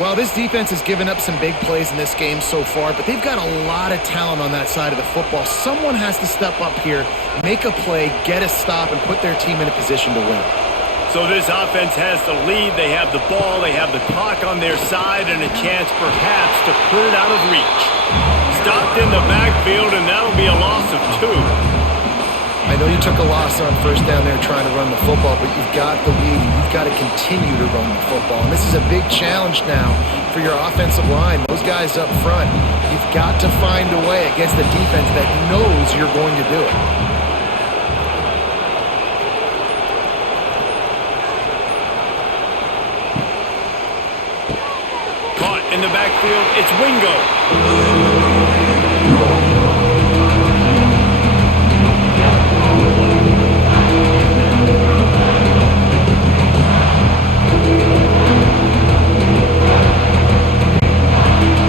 Well, this defense has given up some big plays in this game so far, but they've got a lot of talent on that side of the football. Someone has to step up here, make a play, get a stop, and put their team in a position to win. So this offense has the lead. They have the ball. They have the clock on their side and a chance perhaps to put it out of reach. Stopped in the backfield, and that'll be a loss of 2. I know you took a loss on 1st down there trying to run the football, but you've got the lead, and you've got to continue to run the football. And this is a big challenge now for your offensive line. Those guys up front, you've got to find a way against the defense that knows you're going to do it. Caught in the backfield, it's Wingo.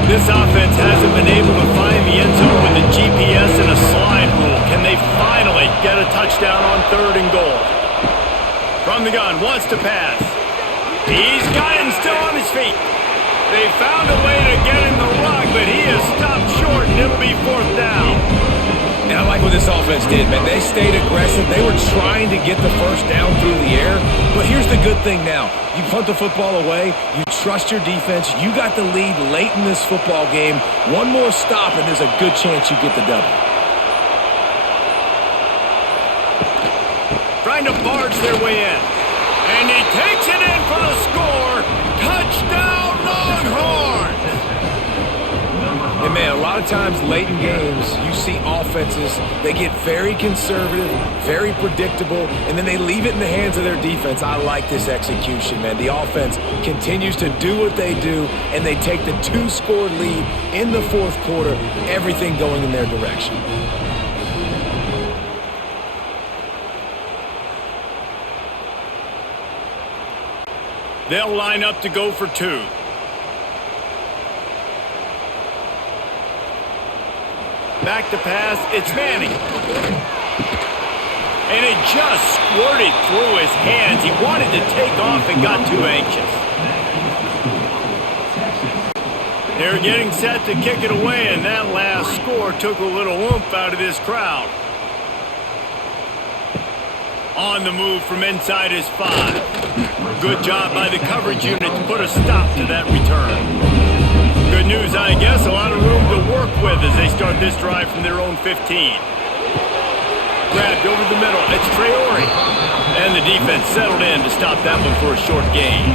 This offense hasn't been able to find the end zone with the GPS and a slide rule. Can they finally get a touchdown on 3rd and goal? From the gun, wants to pass. He's got it and still on his feet. They found a way to get in the rug, but he has stopped short, and it'll be 4th down. And I like what this offense did, man. They stayed aggressive. They were trying to get the 1st down through the air. But here's the good thing now. You punt the football away. You trust your defense. You got the lead late in this football game. One more stop, and there's a good chance you get the W. Trying to barge their way in. And he takes it in for the score. Touchdown, Longhorns! And man, a lot of times late in games, you see offenses, they get very conservative, very predictable, and then they leave it in the hands of their defense. I like this execution, man. The offense continues to do what they do, and they take the 2-score lead in the 4th quarter, everything going in their direction. They'll line up to go for 2. Back to pass, it's Manning. And it just squirted through his hands. He wanted to take off and got too anxious. They're getting set to kick it away, and that last score took a little oomph out of this crowd. On the move from inside his 5. Good job by the coverage unit to put a stop to that return. Good news, I guess. A lot of room to work with as they start this drive from their own 15. Grabbed over the middle. It's Traore. And the defense settled in to stop that one for a short gain.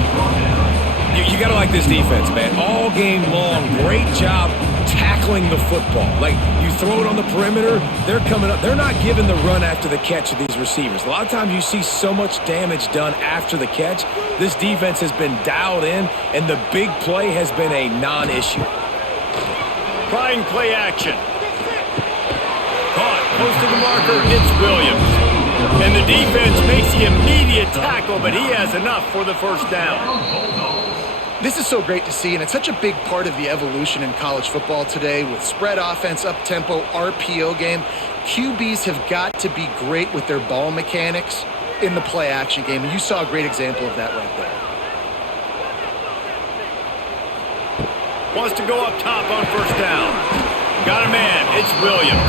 You got to like this defense, man. All game long, great job tackling the football. Like, you throw it on the perimeter, they're coming up. They're not giving the run after the catch of these receivers. A lot of times you see so much damage done after the catch. This defense has been dialed in, and the big play has been a non-issue. Trying play action. Caught close to the marker. It's Williams. And the defense makes the immediate tackle, but he has enough for the 1st down. This is so great to see, and it's such a big part of the evolution in college football today with spread offense, up-tempo, RPO game. QBs have got to be great with their ball mechanics in the play-action game, and you saw a great example of that right there. Wants to go up top on 1st down. Got a man. It's Williams.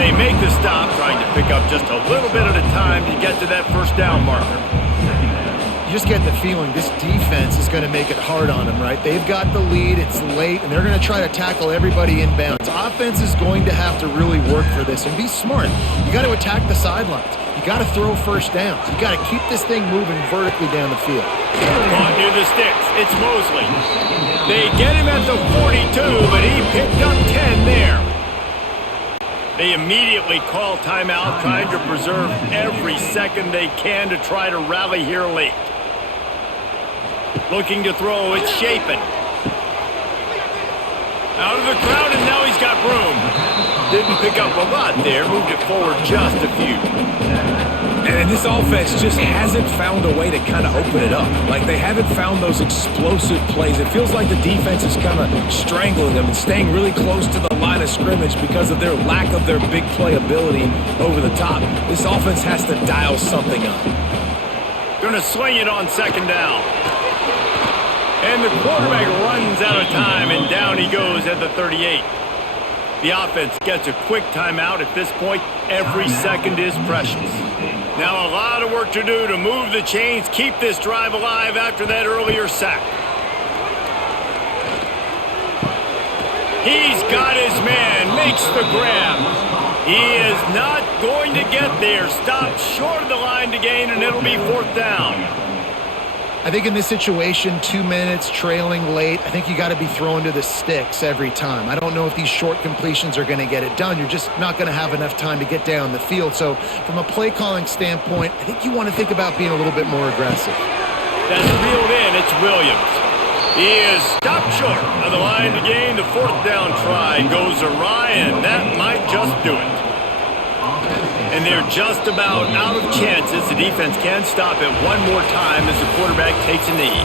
They make the stop, trying to pick up just a little bit at a time to get to that 1st down marker. You just get the feeling this defense is going to make it hard on them, right? They've got the lead, it's late, and they're going to try to tackle everybody inbounds. Offense is going to have to really work for this and be smart. You got to attack the sidelines. You got to throw 1st downs. You got to keep this thing moving vertically down the field. Caught near the sticks. It's Mosley. They get him at the 42, but he picked up 10 there. They immediately call timeout, trying to preserve every second they can to try to rally here late. Looking to throw, it's Shapen. Out of the crowd, and now he's got room. Didn't pick up a lot there, moved it forward just a few. And this offense just hasn't found a way to kind of open it up. Like, they haven't found those explosive plays. It feels like the defense is kind of strangling them and staying really close to the line of scrimmage because of their lack of their big play ability over the top. This offense has to dial something up. Going to swing it on second down. And the quarterback runs out of time, and down he goes at the 38. The offense gets a quick timeout at this point. Every second is precious. Now a lot of work to do to move the chains, keep this drive alive after that earlier sack. He's got his man, makes the grab. He is not going to get there. Stopped short of the line to gain, and it'll be fourth down. I think in this situation, 2 minutes, trailing late, I think you got to be throwing to the sticks every time. I don't know if these short completions are going to get it done. You're just not going to have enough time to get down the field. So from a play calling standpoint, I think you want to think about being a little bit more aggressive. That's reeled in. It's Williams. He is stopped short of the line to gain. The fourth down try goes awry, and that might just do it. And they're just about out of chances. The defense can stop it one more time as the quarterback takes a knee.